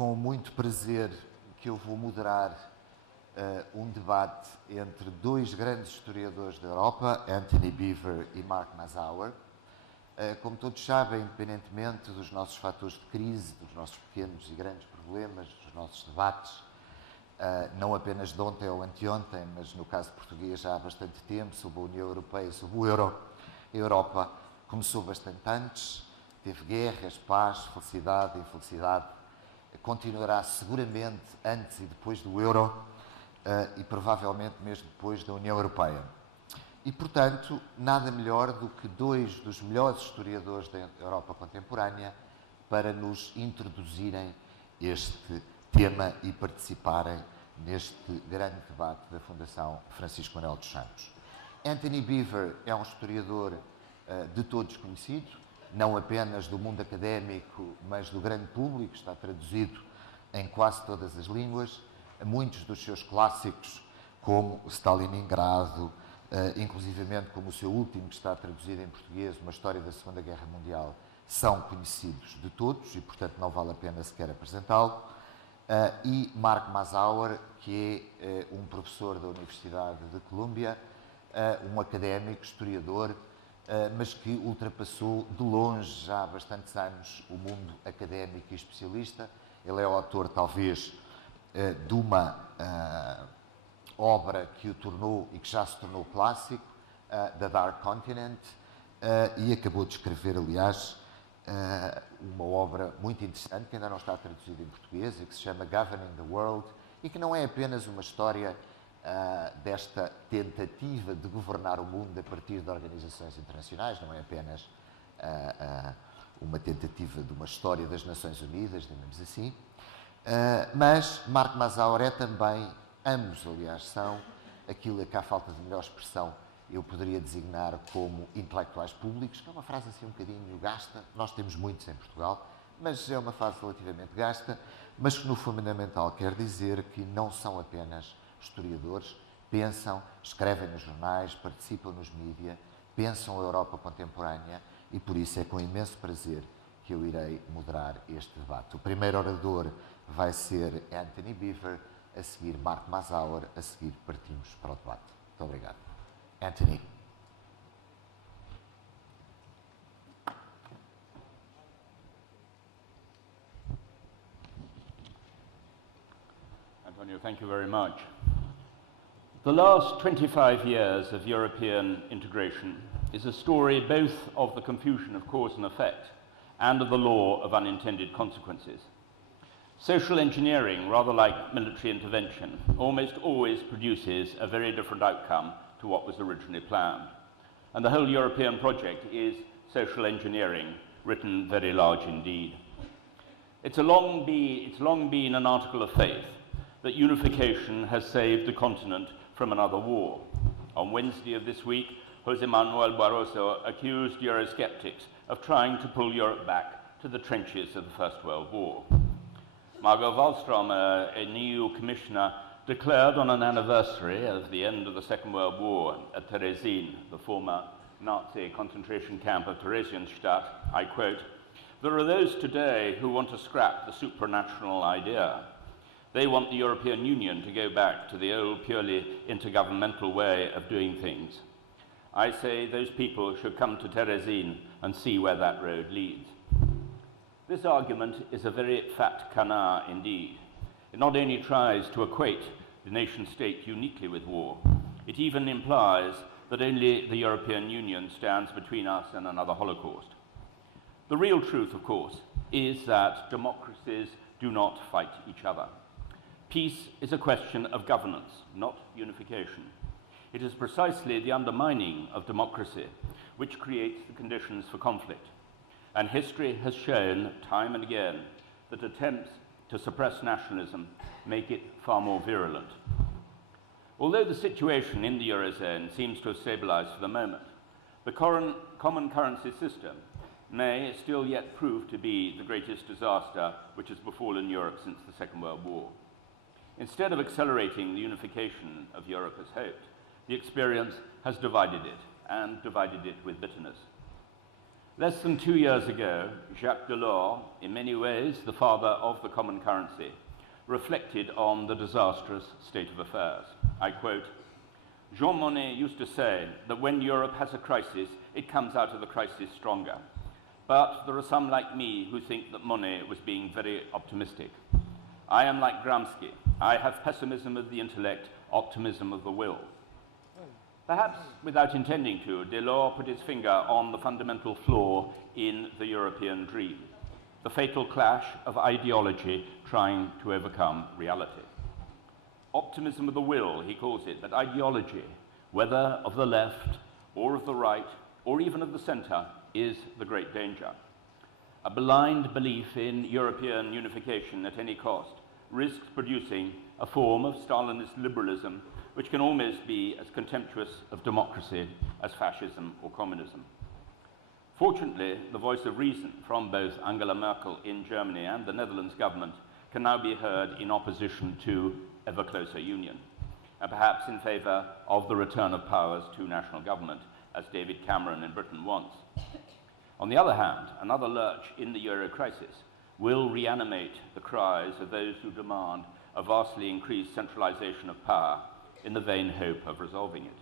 com muito prazer que eu vou moderar um debate entre dois grandes historiadores da Europa, Antony Beevor e Marke Mazower. Como todos sabem, independentemente dos nossos fatores de crise, dos nossos pequenos e grandes problemas, dos nossos debates, não apenas de ontem ou anteontem, mas no caso português já há bastante tempo, sobre a União Europeia e sobre o euro, a Europa começou bastante antes, teve guerras, paz, felicidade, infelicidade, continuará seguramente antes e depois do euro e provavelmente mesmo depois da União Europeia. E, portanto, nada melhor do que dois dos melhores historiadores da Europa contemporânea para nos introduzirem este tema e participarem neste grande debate da Fundação Francisco Manuel dos Santos. Antony Beevor é um historiador de todos conhecido, não apenas do mundo académico, mas do grande público, está traduzido em quase todas as línguas. Muitos dos seus clássicos, como Stalingrado, inclusivamente como o seu último, que está traduzido em português, Uma História da Segunda Guerra Mundial, são conhecidos de todos e, portanto, não vale a pena sequer apresentá-lo. E Marke Mazower, que é um professor da Universidade de Colômbia, um académico, historiador, mas que ultrapassou de longe, já há bastantes anos, o mundo académico e especialista. Ele é o autor, talvez, de uma obra que o tornou e que já se tornou clássico, The Dark Continent, e acabou de escrever, aliás, uma obra muito interessante, que ainda não está traduzida em português, e que se chama Governing the World, e que não é apenas uma história desta tentativa de governar o mundo a partir de organizações internacionais, não é apenas uma tentativa de uma história das Nações Unidas, digamos assim, mas Marke Mazower é também, ambos aliás são, aquilo que, à falta de melhor expressão, eu poderia designar como intelectuais públicos, que é uma frase assim um bocadinho gasta, nós temos muitos em Portugal, mas é uma frase relativamente gasta, mas que no fundamental quer dizer que não são apenas historiadores, pensam, escrevem nos jornais, participam nos mídias, pensam a Europa contemporânea e por isso é com imenso prazer que eu irei moderar este debate. O primeiro orador vai ser Antony Beevor, a seguir Marke Mazower, a seguir partimos para o debate. Muito obrigado. Antony. Antonio, thank you very much. The last 25 years of European integration is a story both of the confusion of cause and effect and of the law of unintended consequences. Social engineering, rather like military intervention, almost always produces a very different outcome to what was originally planned. And the whole European project is social engineering, written very large indeed. It's long been an article of faith that unification has saved the continent from another war. On Wednesday of this week, José Manuel Barroso accused Eurosceptics of trying to pull Europe back to the trenches of the First World War. Margot Wallström, an EU commissioner, declared on an anniversary of the end of the Second World War at Terezin, the former Nazi concentration camp of Theresienstadt, I quote, "There are those today who want to scrap the supranational idea. They want the European Union to go back to the old purely intergovernmental way of doing things. I say those people should come to Terezin and see where that road leads." This argument is a very fat canard indeed. It not only tries to equate the nation-state uniquely with war, it even implies that only the European Union stands between us and another Holocaust. The real truth, of course, is that democracies do not fight each other. Peace is a question of governance, not unification. It is precisely the undermining of democracy which creates the conditions for conflict. And history has shown time and again that attempts to suppress nationalism make it far more virulent. Although the situation in the Eurozone seems to have stabilized for the moment, the common currency system may still yet prove to be the greatest disaster which has befallen Europe since the Second World War. Instead of accelerating the unification of Europe as hoped, the experience has divided it, and divided it with bitterness. Less than 2 years ago, Jacques Delors, in many ways the father of the common currency, reflected on the disastrous state of affairs. I quote, "Jean Monnet used to say that when Europe has a crisis, it comes out of the crisis stronger. But there are some like me who think that Monnet was being very optimistic. I am like Gramsci. I have pessimism of the intellect, optimism of the will." Perhaps without intending to, Delors put his finger on the fundamental flaw in the European dream, the fatal clash of ideology trying to overcome reality. Optimism of the will, he calls it, but ideology, whether of the left or of the right or even of the centre, is the great danger. A blind belief in European unification at any cost risks producing a form of Stalinist liberalism which can almost be as contemptuous of democracy as fascism or communism. Fortunately, the voice of reason from both Angela Merkel in Germany and the Netherlands government can now be heard in opposition to ever closer union, and perhaps in favour of the return of powers to national government, as David Cameron in Britain wants. On the other hand, another lurch in the euro crisis will reanimate the cries of those who demand a vastly increased centralisation of power in the vain hope of resolving it.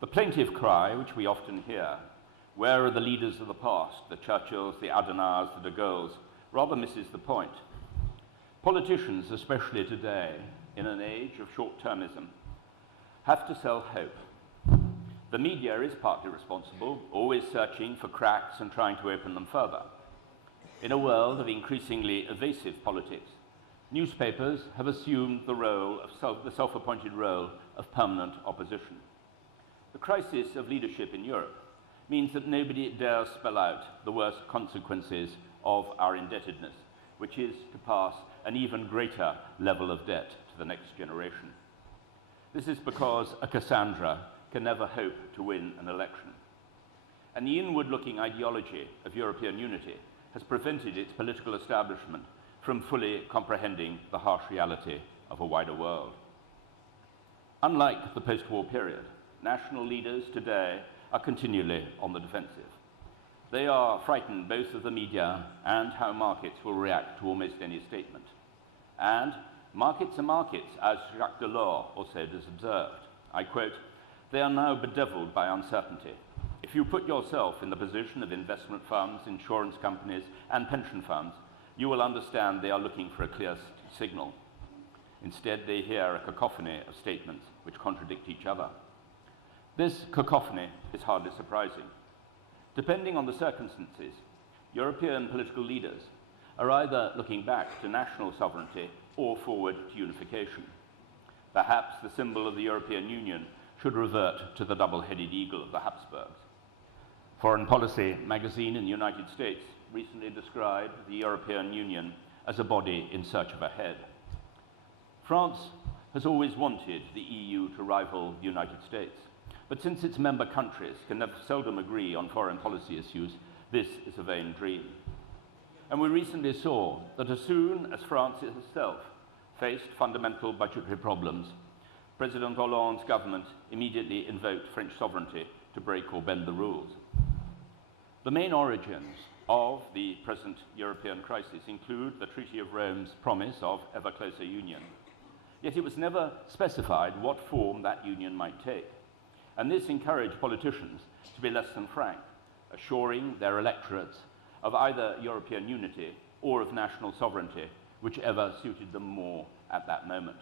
The plaintive cry, which we often hear, "Where are the leaders of the past, the Churchills, the Adenauers, the de Gaulles," rather misses the point. Politicians, especially today, in an age of short-termism, have to sell hope. The media is partly responsible, always searching for cracks and trying to open them further. In a world of increasingly evasive politics, newspapers have assumed the role of the self-appointed role of permanent opposition. The crisis of leadership in Europe means that nobody dares spell out the worst consequences of our indebtedness, which is to pass an even greater level of debt to the next generation. This is because a Cassandra can never hope to win an election. And the inward-looking ideology of European unity has prevented its political establishment from fully comprehending the harsh reality of a wider world. Unlike the post-war period, national leaders today are continually on the defensive. They are frightened both of the media and how markets will react to almost any statement. And markets are markets, as Jacques Delors also has observed. I quote, "They are now bedeviled by uncertainty. If you put yourself in the position of investment funds, insurance companies, and pension funds, you will understand they are looking for a clear signal. Instead, they hear a cacophony of statements which contradict each other. This cacophony is hardly surprising. Depending on the circumstances, European political leaders are either looking back to national sovereignty or forward to unification. Perhaps the symbol of the European Union should revert to the double-headed eagle of the Habsburgs. Foreign Policy magazine in the United States recently described the European Union as a body in search of a head. France has always wanted the EU to rival the United States, but since its member countries can seldom agree on foreign policy issues, this is a vain dream. And we recently saw that as soon as France itself faced fundamental budgetary problems, President Hollande's government immediately invoked French sovereignty to break or bend the rules. The main origins of the present European crisis include the Treaty of Rome's promise of ever closer union. Yet it was never specified what form that union might take. And this encouraged politicians to be less than frank, assuring their electorates of either European unity or of national sovereignty, whichever suited them more at that moment.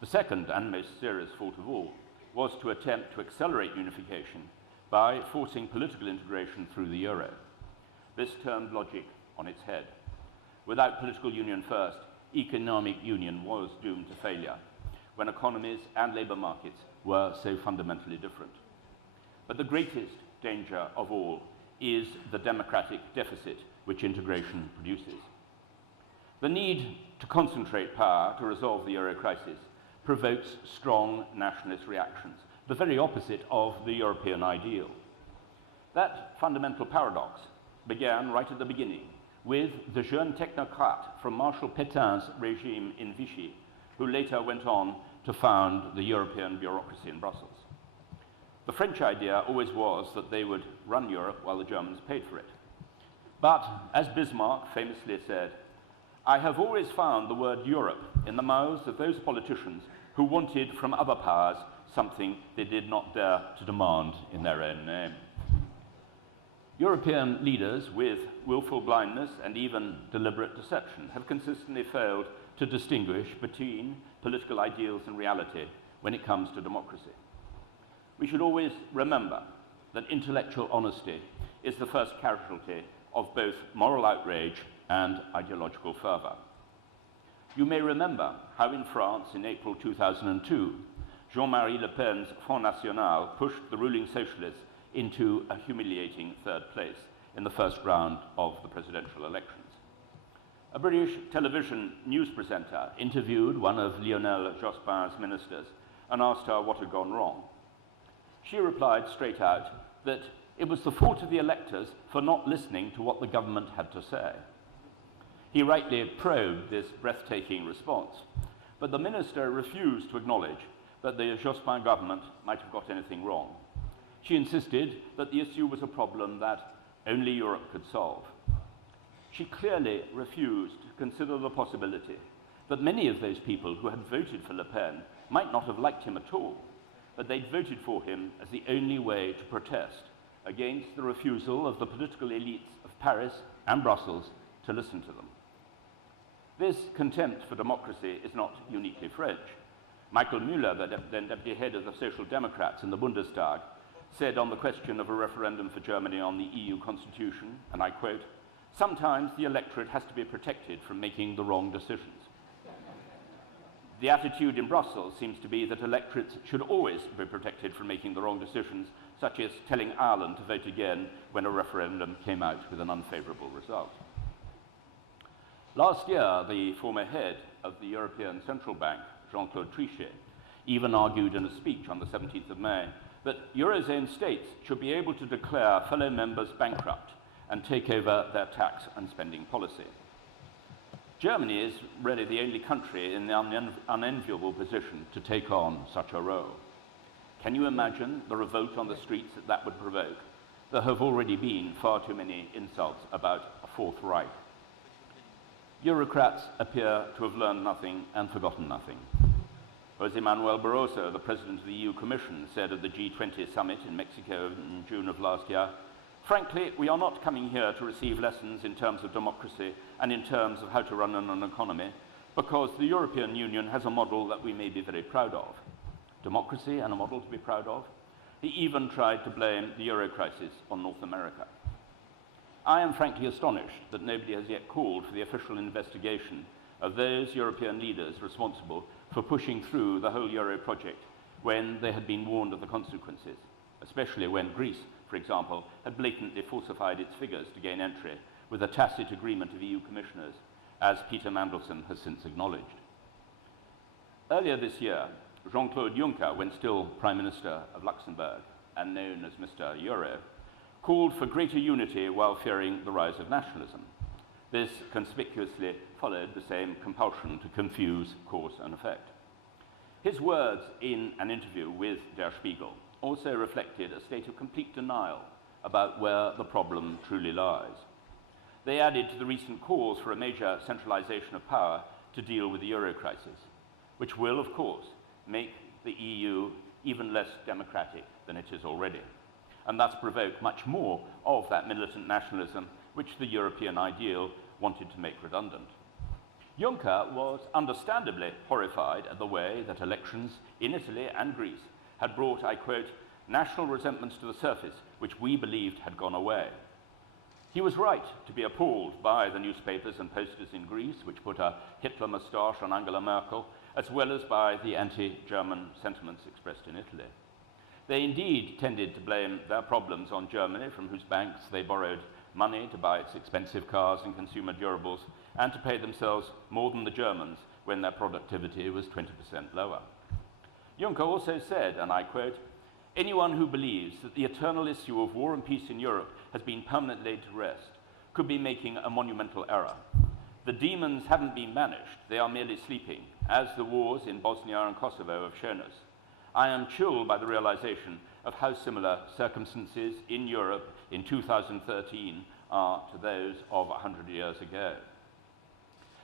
The second and most serious fault of all was to attempt to accelerate unification by forcing political integration through the euro. This turned logic on its head. Without political union first, economic union was doomed to failure, when economies and labour markets were so fundamentally different. But the greatest danger of all is the democratic deficit which integration produces. The need to concentrate power to resolve the euro crisis provokes strong nationalist reactions, the very opposite of the European ideal. That fundamental paradox began right at the beginning with the jeune technocrate from Marshal Pétain's regime in Vichy, who later went on to found the European bureaucracy in Brussels. The French idea always was that they would run Europe while the Germans paid for it. But, as Bismarck famously said, I have always found the word Europe in the mouths of those politicians who wanted from other powers something they did not dare to demand in their own name. European leaders with willful blindness and even deliberate deception have consistently failed to distinguish between political ideals and reality when it comes to democracy. We should always remember that intellectual honesty is the first casualty of both moral outrage and ideological fervour. You may remember how in France in April 2002, Jean-Marie Le Pen's Front National pushed the ruling socialists into a humiliating third place in the first round of the presidential elections. A British television news presenter interviewed one of Lionel Jospin's ministers and asked her what had gone wrong. She replied straight out that it was the fault of the electors for not listening to what the government had to say. He rightly probed this breathtaking response, but the minister refused to acknowledge that the Jospin government might have got anything wrong. She insisted that the issue was a problem that only Europe could solve. She clearly refused to consider the possibility that many of those people who had voted for Le Pen might not have liked him at all, but they'd voted for him as the only way to protest against the refusal of the political elites of Paris and Brussels to listen to them. This contempt for democracy is not uniquely French. Michael Müller, the then deputy head of the Social Democrats in the Bundestag, said on the question of a referendum for Germany on the EU constitution, and I quote, "Sometimes the electorate has to be protected from making the wrong decisions." The attitude in Brussels seems to be that electorates should always be protected from making the wrong decisions, such as telling Ireland to vote again when a referendum came out with an unfavourable result. Last year, the former head of the European Central Bank, Jean-Claude Trichet, even argued in a speech on the 17th of May that Eurozone states should be able to declare fellow members bankrupt and take over their tax and spending policy. Germany is really the only country in the unenviable position to take on such a role. Can you imagine the revolt on the streets that would provoke? There have already been far too many insults about a Fourth Reich. Bureaucrats appear to have learned nothing and forgotten nothing. José Manuel Barroso, the president of the EU Commission, said at the G20 summit in Mexico in June of last year, "Frankly, we are not coming here to receive lessons in terms of democracy and in terms of how to run an economy, because the European Union has a model that we may be very proud of." Democracy and a model to be proud of? He even tried to blame the euro crisis on North America. I am frankly astonished that nobody has yet called for the official investigation of those European leaders responsible for pushing through the whole euro project when they had been warned of the consequences, especially when Greece, for example, had blatantly falsified its figures to gain entry with a tacit agreement of EU commissioners, as Peter Mandelson has since acknowledged. Earlier this year, Jean-Claude Juncker, when still Prime Minister of Luxembourg and known as Mr. Euro, called for greater unity while fearing the rise of nationalism. This conspicuously followed the same compulsion to confuse cause and effect. His words in an interview with Der Spiegel also reflected a state of complete denial about where the problem truly lies. They added to the recent calls for a major centralization of power to deal with the euro crisis, which will, of course, make the EU even less democratic than it is already, and thus provoke much more of that militant nationalism which the European ideal wanted to make redundant. Juncker was understandably horrified at the way that elections in Italy and Greece had brought, I quote, "national resentments to the surface which we believed had gone away." He was right to be appalled by the newspapers and posters in Greece which put a Hitler moustache on Angela Merkel, as well as by the anti-German sentiments expressed in Italy. They indeed tended to blame their problems on Germany, from whose banks they borrowed money to buy its expensive cars and consumer durables, and to pay themselves more than the Germans when their productivity was 20% lower. Juncker also said, and I quote, "Anyone who believes that the eternal issue of war and peace in Europe has been permanently laid to rest could be making a monumental error. The demons haven't been banished, they are merely sleeping, as the wars in Bosnia and Kosovo have shown us. I am chilled by the realization of how similar circumstances in Europe in 2013 are to those of 100 years ago.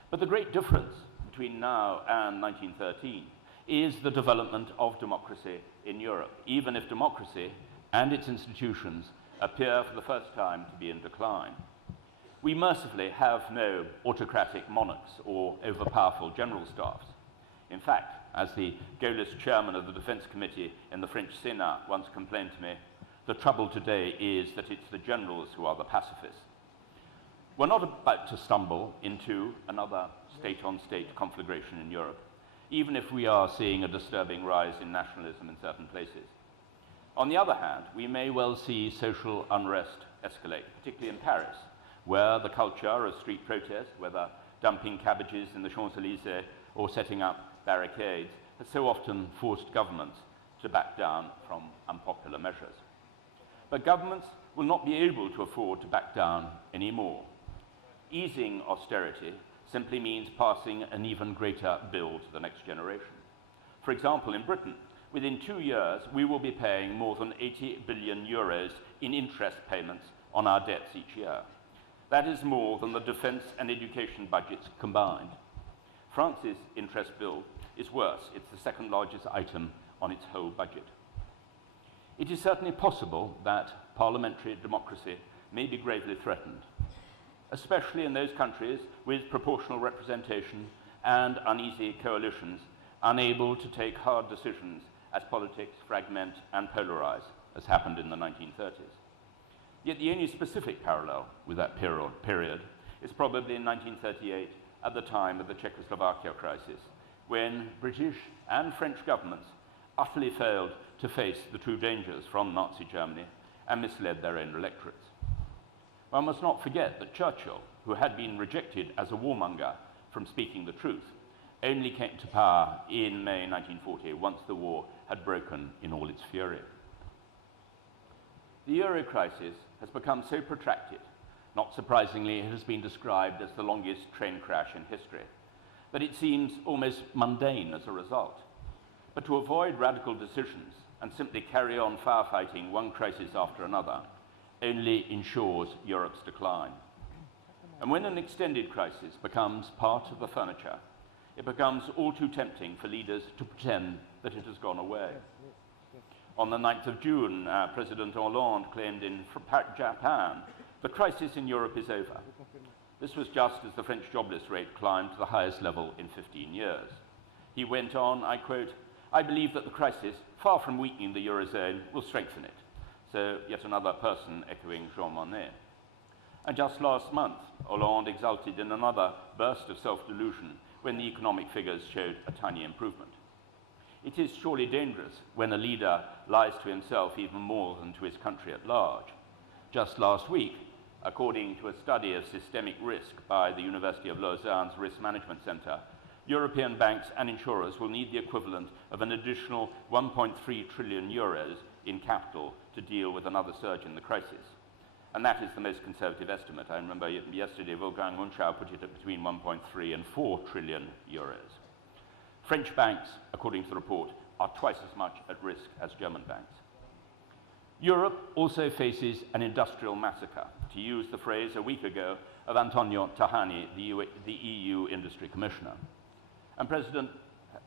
But the great difference between now and 1913 is the development of democracy in Europe, even if democracy and its institutions appear for the first time to be in decline. We mercifully have no autocratic monarchs or overpowerful general staffs. In fact, as the Gaullist chairman of the Defense Committee in the French Senate once complained to me, the trouble today is that it's the generals who are the pacifists. We're not about to stumble into another state-on-state conflagration in Europe, even if we are seeing a disturbing rise in nationalism in certain places. On the other hand, we may well see social unrest escalate, particularly in Paris, where the culture of street protest, whether dumping cabbages in the Champs-Élysées or setting up barricades, has so often forced governments to back down from unpopular measures. But governments will not be able to afford to back down anymore. Easing austerity simply means passing an even greater bill to the next generation. For example, in Britain, within 2 years, we will be paying more than 80 billion euros in interest payments on our debts each year. That is more than the defence and education budgets combined. France's interest bill is worse. It's the second largest item on its whole budget. It is certainly possible that parliamentary democracy may be gravely threatened, especially in those countries with proportional representation and uneasy coalitions unable to take hard decisions as politics fragment and polarize, as happened in the 1930s. Yet the only specific parallel with that period is probably in 1938, at the time of the Czechoslovakia crisis, when British and French governments utterly failed to face the true dangers from Nazi Germany and misled their own electorates. One must not forget that Churchill, who had been rejected as a warmonger from speaking the truth, only came to power in May 1940, once the war had broken in all its fury. The euro crisis has become so protracted, not surprisingly it has been described as the longest train crash in history, that it seems almost mundane as a result. But to avoid radical decisions and simply carry on firefighting one crisis after another only ensures Europe's decline. And when an extended crisis becomes part of the furniture, it becomes all too tempting for leaders to pretend that it has gone away. On the 9th of June, President Hollande claimed in Japan, the crisis in Europe is over. This was just as the French jobless rate climbed to the highest level in 15 years. He went on, I quote, "I believe that the crisis, far from weakening the Eurozone, will strengthen it." So yet another person echoing Jean Monnet. And just last month, Hollande exulted in another burst of self-delusion when the economic figures showed a tiny improvement. It is surely dangerous when a leader lies to himself even more than to his country at large. Just last week, according to a study of systemic risk by the University of Lausanne's Risk Management Centre, European banks and insurers will need the equivalent of an additional 1.3 trillion euros in capital to deal with another surge in the crisis. And that is the most conservative estimate. I remember yesterday Wolfgang Munchau put it at between 1.3 and 4 trillion euros. French banks, according to the report, are twice as much at risk as German banks. Europe also faces an industrial massacre, to use the phrase a week ago of Antonio Tajani, the EU Industry Commissioner. And President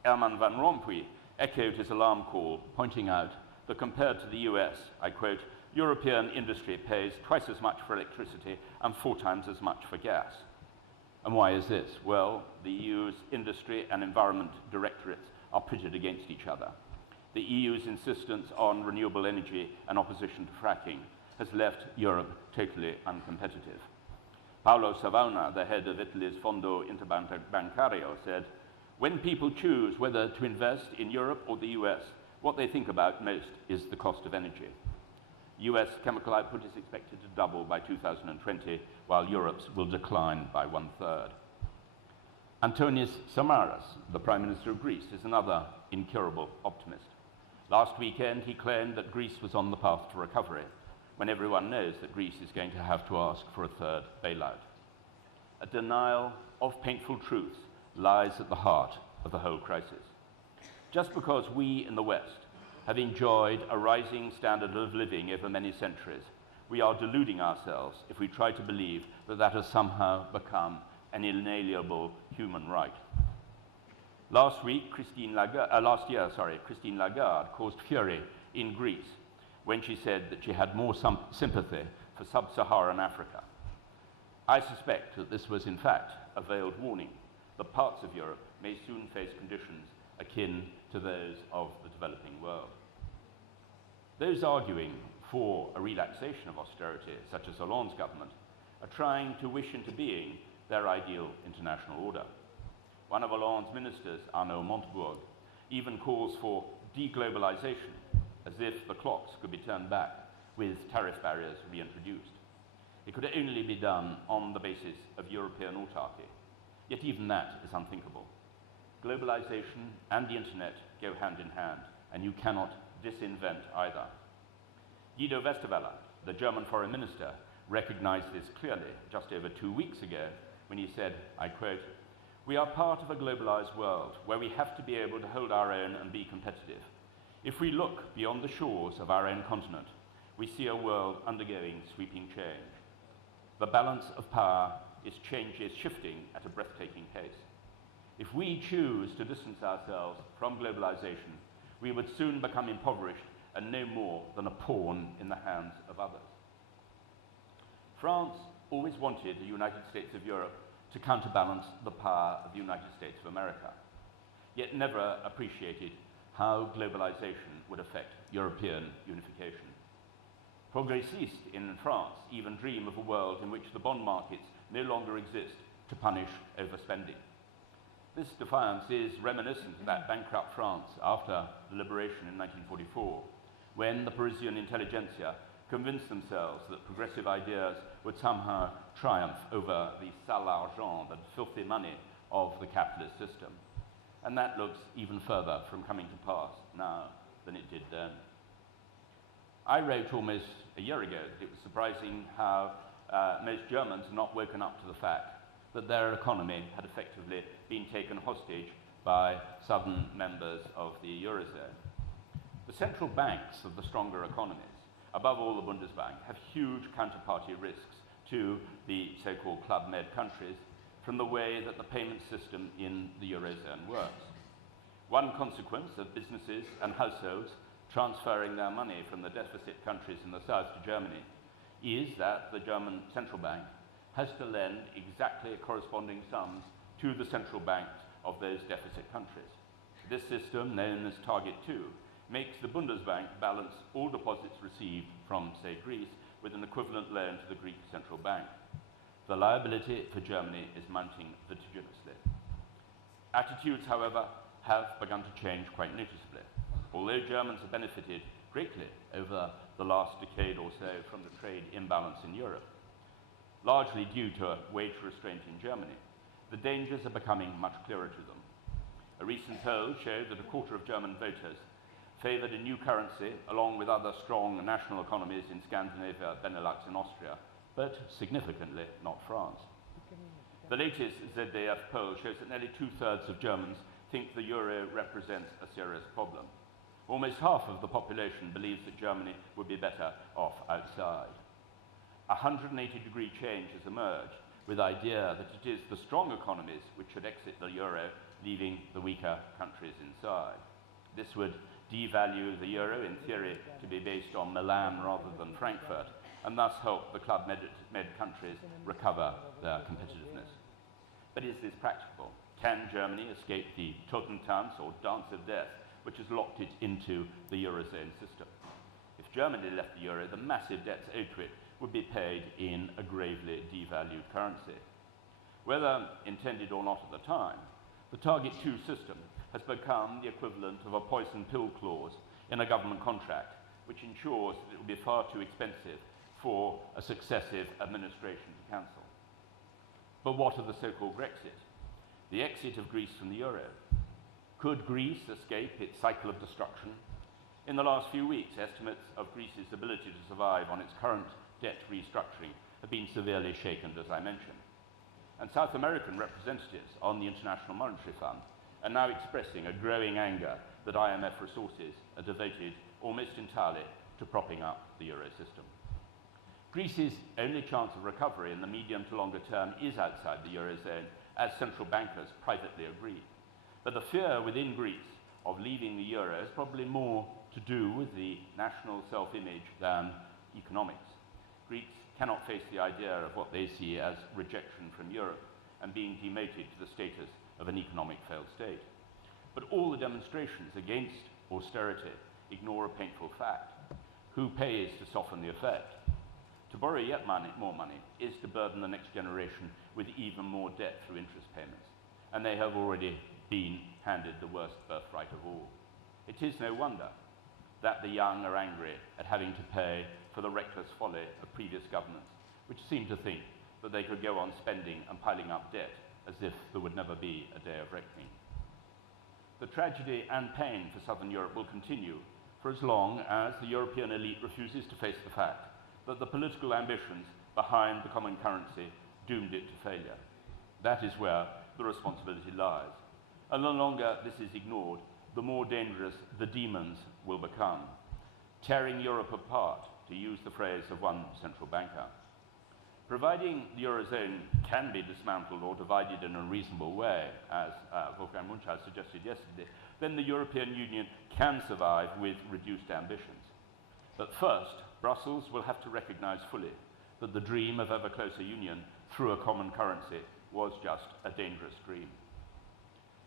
Herman Van Rompuy echoed his alarm call, pointing out that compared to the US, I quote, European industry pays twice as much for electricity and 4 times as much for gas. And why is this? Well, the EU's industry and environment directorates are pitted against each other. The EU's insistence on renewable energy and opposition to fracking has left Europe totally uncompetitive. Paolo Savona, the head of Italy's Fondo Interbancario, said, "When people choose whether to invest in Europe or the US, what they think about most is the cost of energy." US chemical output is expected to double by 2020, while Europe's will decline by 1/3. Antonis Samaras, the Prime Minister of Greece, is another incurable optimist. Last weekend, he claimed that Greece was on the path to recovery, when everyone knows that Greece is going to have to ask for a 3rd bailout. A denial of painful truths lies at the heart of the whole crisis. Just because we in the West have enjoyed a rising standard of living over many centuries, we are deluding ourselves if we try to believe that that has somehow become an inalienable human right. Last year, Christine Lagarde caused fury in Greece when she said that she had more sympathy for sub-Saharan Africa. I suspect that this was in fact a veiled warning that parts of Europe may soon face conditions akin to those of the developing world. Those arguing for a relaxation of austerity, such as Hollande's government, are trying to wish into being their ideal international order. One of Hollande's ministers, Arnaud Montebourg, even calls for deglobalization, as if the clocks could be turned back with tariff barriers reintroduced. It could only be done on the basis of European autarky. Yet even that is unthinkable. Globalization and the internet go hand in hand, and you cannot disinvent either. Guido Westerwelle, the German foreign minister, recognized this clearly just over 2 weeks ago when he said, I quote, "We are part of a globalized world where we have to be able to hold our own and be competitive. If we look beyond the shores of our own continent, we see a world undergoing sweeping change. The balance of power is shifting at a breathtaking pace. If we choose to distance ourselves from globalization, we would soon become impoverished and no more than a pawn in the hands of others." France always wanted the United States of Europe to counterbalance the power of the United States of America, yet never appreciated how globalization would affect European unification. Progressistes in France even dream of a world in which the bond markets no longer exist to punish overspending. This defiance is reminiscent of that bankrupt France after the liberation in 1944, when the Parisian intelligentsia convinced themselves that progressive ideas would somehow triumph over the sale argent, the filthy money of the capitalist system. And that looks even further from coming to pass now than it did then. I wrote almost a year ago that it was surprising how most Germans had not woken up to the fact that their economy had effectively been taken hostage by southern members of the Eurozone. The central banks of the stronger economies, above all the Bundesbank, have huge counterparty risks to the so-called Club Med countries from the way that the payment system in the Eurozone works. One consequence of businesses and households transferring their money from the deficit countries in the south to Germany is that the German central bank has to lend exactly corresponding sums to the central banks of those deficit countries. This system, known as Target 2, makes the Bundesbank balance all deposits received from, say, Greece with an equivalent loan to the Greek central bank. The liability for Germany is mounting vertiginously. Attitudes, however, have begun to change quite noticeably. Although Germans have benefited greatly over the last decade or so from the trade imbalance in Europe, largely due to wage restraint in Germany, the dangers are becoming much clearer to them. A recent poll showed that a quarter of German voters favoured a new currency along with other strong national economies in Scandinavia, Benelux and Austria, but significantly not France. The latest ZDF poll shows that nearly 2/3 of Germans think the euro represents a serious problem. Almost half of the population believes that Germany would be better off outside. A 180-degree change has emerged with the idea that it is the strong economies which should exit the euro, leaving the weaker countries inside. This would devalue the euro, in theory, to be based on Milan rather than Frankfurt, and thus help the Club Med countries recover their competitiveness. But is this practicable? Can Germany escape the Totentanz or dance of death, which has locked it into the Eurozone system? If Germany left the euro, the massive debts owed to it would be paid in a gravely devalued currency. Whether intended or not at the time, the Target 2 system has become the equivalent of a poison pill clause in a government contract, which ensures that it will be far too expensive for a successive administration to cancel. But what of the so-called Brexit? The exit of Greece from the euro. Could Greece escape its cycle of destruction? In the last few weeks, estimates of Greece's ability to survive on its current debt restructuring have been severely shaken, as I mentioned. And South American representatives on the International Monetary Fund are now expressing a growing anger that IMF resources are devoted almost entirely to propping up the euro system. Greece's only chance of recovery in the medium to longer term is outside the eurozone, as central bankers privately agree. But the fear within Greece of leaving the euro is probably more to do with the national self-image than economics. Greeks cannot face the idea of what they see as rejection from Europe and being demoted to the status of an economic failed state. But all the demonstrations against austerity ignore a painful fact. Who pays to soften the effect? To borrow yet more money is to burden the next generation with even more debt through interest payments, and they have already been handed the worst birthright of all. It is no wonder that the young are angry at having to pay for the reckless folly of previous governments, which seemed to think that they could go on spending and piling up debt as if there would never be a day of reckoning. The tragedy and pain for Southern Europe will continue for as long as the European elite refuses to face the fact that the political ambitions behind the common currency doomed it to failure. That is where the responsibility lies. And the longer this is ignored, the more dangerous the demons will become, tearing Europe apart, to use the phrase of one central banker. Providing the Eurozone can be dismantled or divided in a reasonable way, as Wolfgang Munchausen suggested yesterday, then the European Union can survive with reduced ambitions. But first, Brussels will have to recognise fully that the dream of ever closer union through a common currency was just a dangerous dream.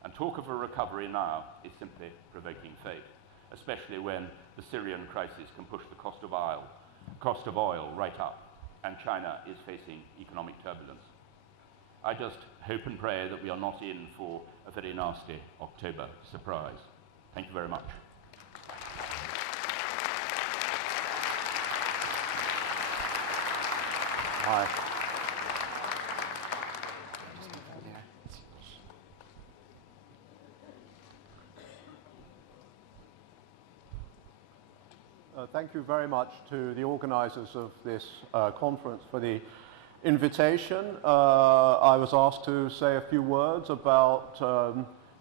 And talk of a recovery now is simply provoking fate, especially when the Syrian crisis can push the cost of oil right up, and China is facing economic turbulence. I just hope and pray that we are not in for a very nasty October surprise. Thank you very much. Thank you very much to the organisers of this conference for the invitation. I was asked to say a few words about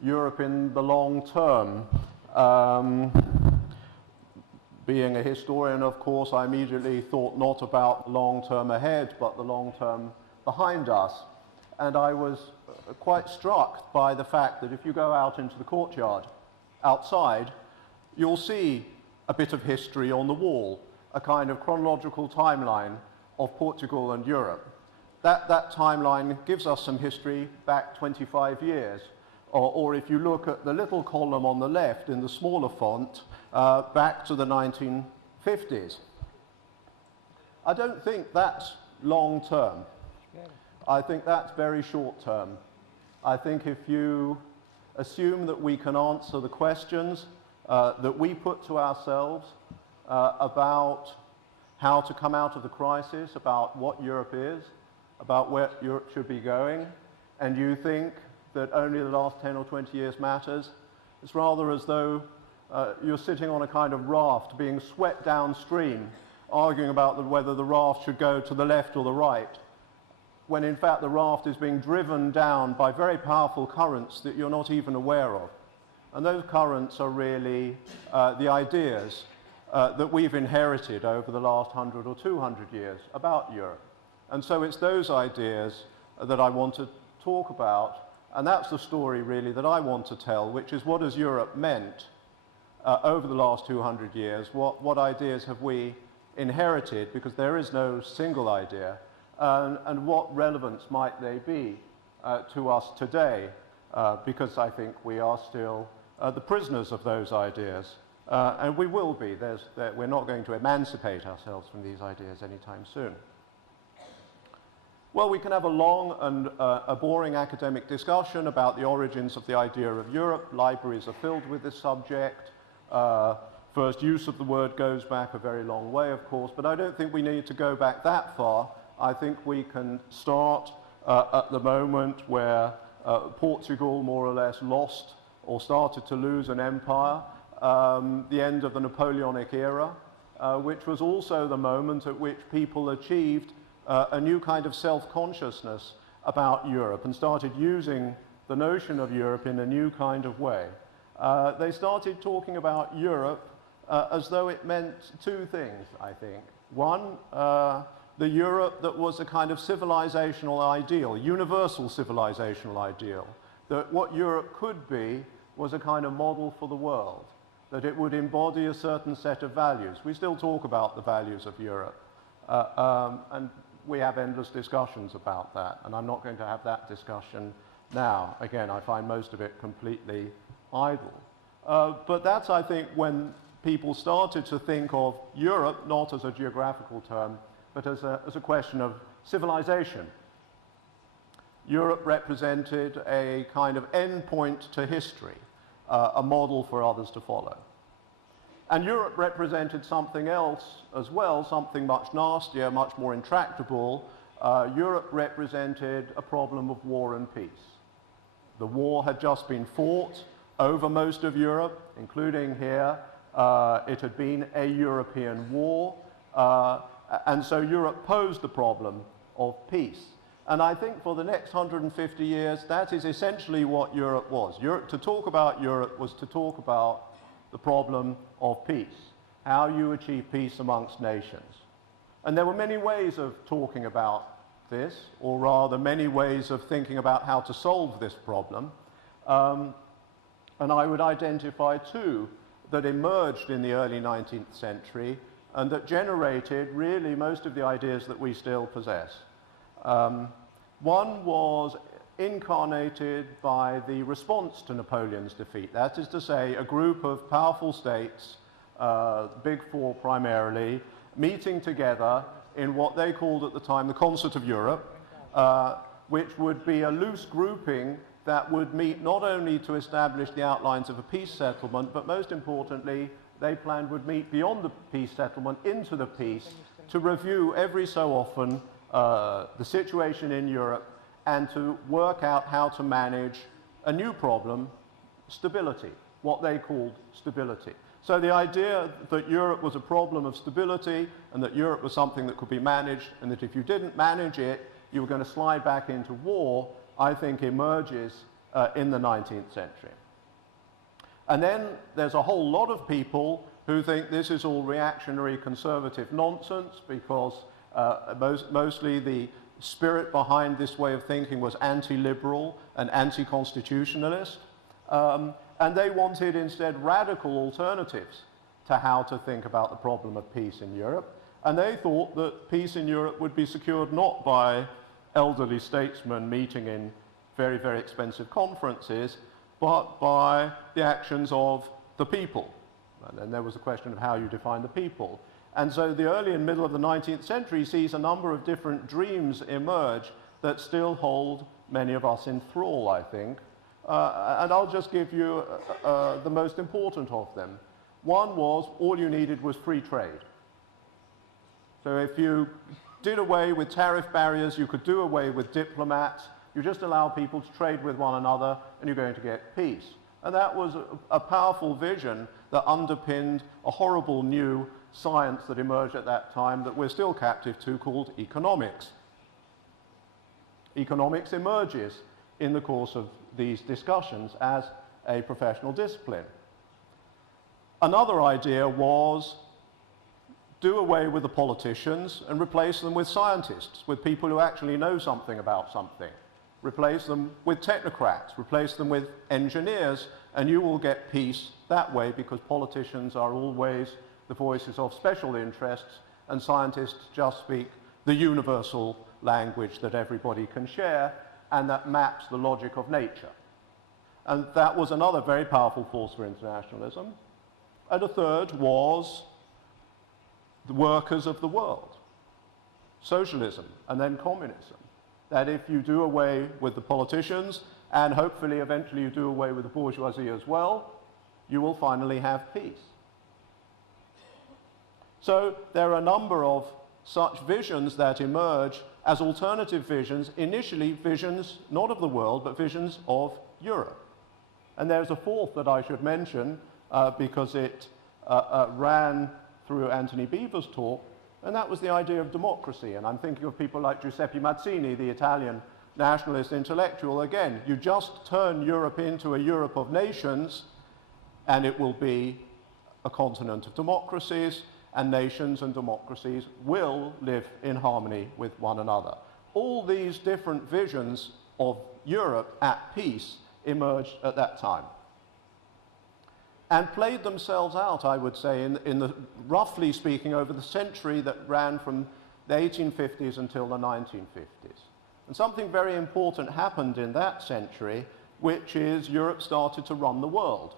Europe in the long term. Being a historian, of course, I immediately thought not about the long term ahead, but the long term behind us. And I was quite struck by the fact that if you go out into the courtyard outside, you'll see a bit of history on the wall, a kind of chronological timeline of Portugal and Europe. That timeline gives us some history back 25 years. Or if you look at the little column on the left in the smaller font, back to the 1950s. I don't think that's long term. I think that's very short term. I think if you assume that we can answer the questions that we put to ourselves about how to come out of the crisis, about what Europe is, about where Europe should be going, and you think that only the last 10 or 20 years matters, it's rather as though you're sitting on a kind of raft being swept downstream, arguing about whether the raft should go to the left or the right, when in fact the raft is being driven down by very powerful currents that you're not even aware of. And those currents are really the ideas that we've inherited over the last 100 or 200 years about Europe. And so it's those ideas that I want to talk about, and that's the story really that I want to tell, which is what has Europe meant over the last 200 years, what ideas have we inherited, because there is no single idea, and what relevance might they be to us today, because I think we are still the prisoners of those ideas, and we will be. We're not going to emancipate ourselves from these ideas anytime soon. Well, we can have a long and a boring academic discussion about the origins of the idea of Europe. Libraries are filled with this subject. First use of the word goes back a very long way, of course, but I don't think we need to go back that far. I think we can start at the moment where Portugal more or less lost or started to lose an empire, the end of the Napoleonic era, which was also the moment at which people achieved a new kind of self-consciousness about Europe and started using the notion of Europe in a new kind of way. they started talking about Europe as though it meant two things, I think. One, the Europe that was a kind of civilizational ideal, universal civilizational ideal, that what Europe could be was a kind of model for the world, that it would embody a certain set of values. We still talk about the values of Europe, and we have endless discussions about that, and I'm not going to have that discussion now. Again, I find most of it completely idle. But that's, I think, when people started to think of Europe not as a geographical term, but as a question of civilization. Europe represented a kind of endpoint to history, a model for others to follow. And Europe represented something else as well, something much nastier, much more intractable. Europe represented a problem of war and peace. The war had just been fought over most of Europe, including here. It had been a European war, and so Europe posed the problem of peace. And I think for the next 150 years, that is essentially what Europe was. To talk about Europe was to talk about the problem of peace, how you achieve peace amongst nations. And there were many ways of talking about this, or rather many ways of thinking about how to solve this problem. And I would identify two that emerged in the early 19th century and that generated really most of the ideas that we still possess. One was incarnated by the response to Napoleon's defeat. That is to say, a group of powerful states, Big Four primarily, meeting together in what they called at the time the Concert of Europe, which would be a loose grouping that would meet not only to establish the outlines of a peace settlement, but most importantly, they planned would meet beyond the peace settlement into the peace to review every so often the situation in Europe and to work out how to manage a new problem, stability, what they called stability. So the idea that Europe was a problem of stability and that Europe was something that could be managed and that if you didn't manage it, you were going to slide back into war, I think emerges in the 19th century. And then there's a whole lot of people who think this is all reactionary conservative nonsense because mostly the spirit behind this way of thinking was anti-liberal and anti-constitutionalist. And they wanted instead radical alternatives to how to think about the problem of peace in Europe. And they thought that peace in Europe would be secured not by elderly statesmen meeting in very, very expensive conferences, but by the actions of the people. And then there was a question of how you define the people. And so the early and middle of the 19th century sees a number of different dreams emerge that still hold many of us in thrall, I think. And I'll just give you the most important of them. One was all you needed was free trade. So if you did away with tariff barriers, you could do away with diplomats, you just allow people to trade with one another and you're going to get peace. And that was a powerful vision that underpinned a horrible new science that emerged at that time that we're still captive to called economics. Economics emerges in the course of these discussions as a professional discipline. Another idea was do away with the politicians and replace them with scientists, with people who actually know something about something. Replace them with technocrats, replace them with engineers, and you will get peace that way because politicians are always the voices of special interests and scientists just speak the universal language that everybody can share and that maps the logic of nature. And that was another very powerful force for internationalism. And a third was the workers of the world, socialism and then communism. That if you do away with the politicians and hopefully eventually you do away with the bourgeoisie as well, you will finally have peace. So there are a number of such visions that emerge as alternative visions, initially visions not of the world, but visions of Europe. And there's a fourth that I should mention because it ran through Antony Beevor's talk, and that was the idea of democracy. And I'm thinking of people like Giuseppe Mazzini, the Italian nationalist intellectual. Again, you just turn Europe into a Europe of nations, and it will be a continent of democracies, and nations and democracies will live in harmony with one another. All these different visions of Europe at peace emerged at that time and played themselves out, I would say, in the, roughly speaking, over the century that ran from the 1850s until the 1950s. And something very important happened in that century, which is Europe started to run the world.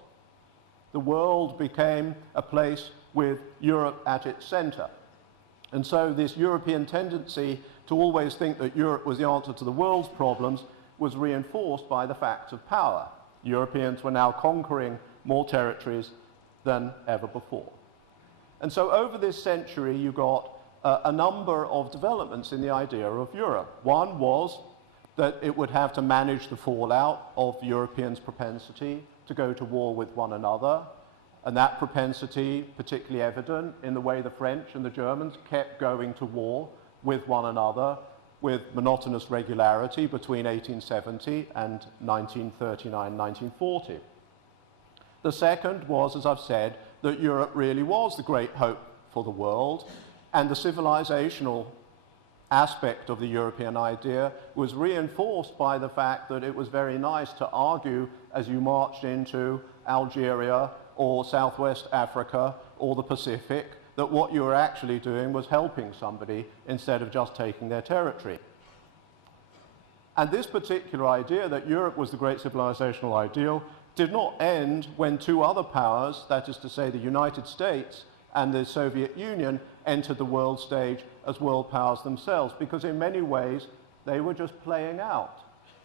The world became a place with Europe at its center. And so this European tendency to always think that Europe was the answer to the world's problems was reinforced by the fact of power. Europeans were now conquering more territories than ever before. And so over this century, you got a number of developments in the idea of Europe. One was that it would have to manage the fallout of Europeans' propensity to go to war with one another, and that propensity particularly evident in the way the French and the Germans kept going to war with one another with monotonous regularity between 1870 and 1939, 1940. The second was, as I've said, that Europe really was the great hope for the world, and the civilizational aspect of the European idea was reinforced by the fact that it was very nice to argue as you marched into Algeria or Southwest Africa or the Pacific that what you were actually doing was helping somebody instead of just taking their territory. And this particular idea that Europe was the great civilizational ideal did not end when two other powers, that is to say the United States and the Soviet Union, entered the world stage as world powers themselves, because in many ways they were just playing out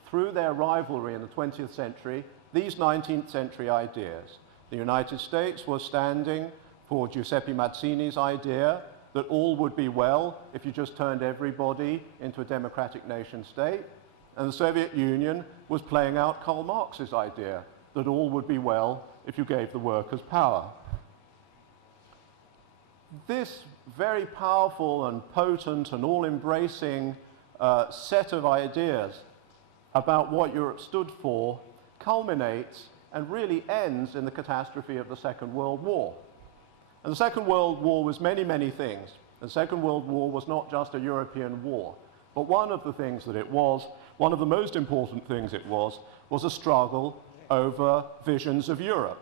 through their rivalry in the 20th century these 19th century ideas. The United States was standing for Giuseppe Mazzini's idea that all would be well if you just turned everybody into a democratic nation state, and the Soviet Union was playing out Karl Marx's idea that all would be well if you gave the workers power. This very powerful and potent and all-embracing set of ideas about what Europe stood for culminates and really ends in the catastrophe of the Second World War. And the Second World War was many, many things. The Second World War was not just a European war, but one of the things that it was, one of the most important things it was a struggle over visions of Europe.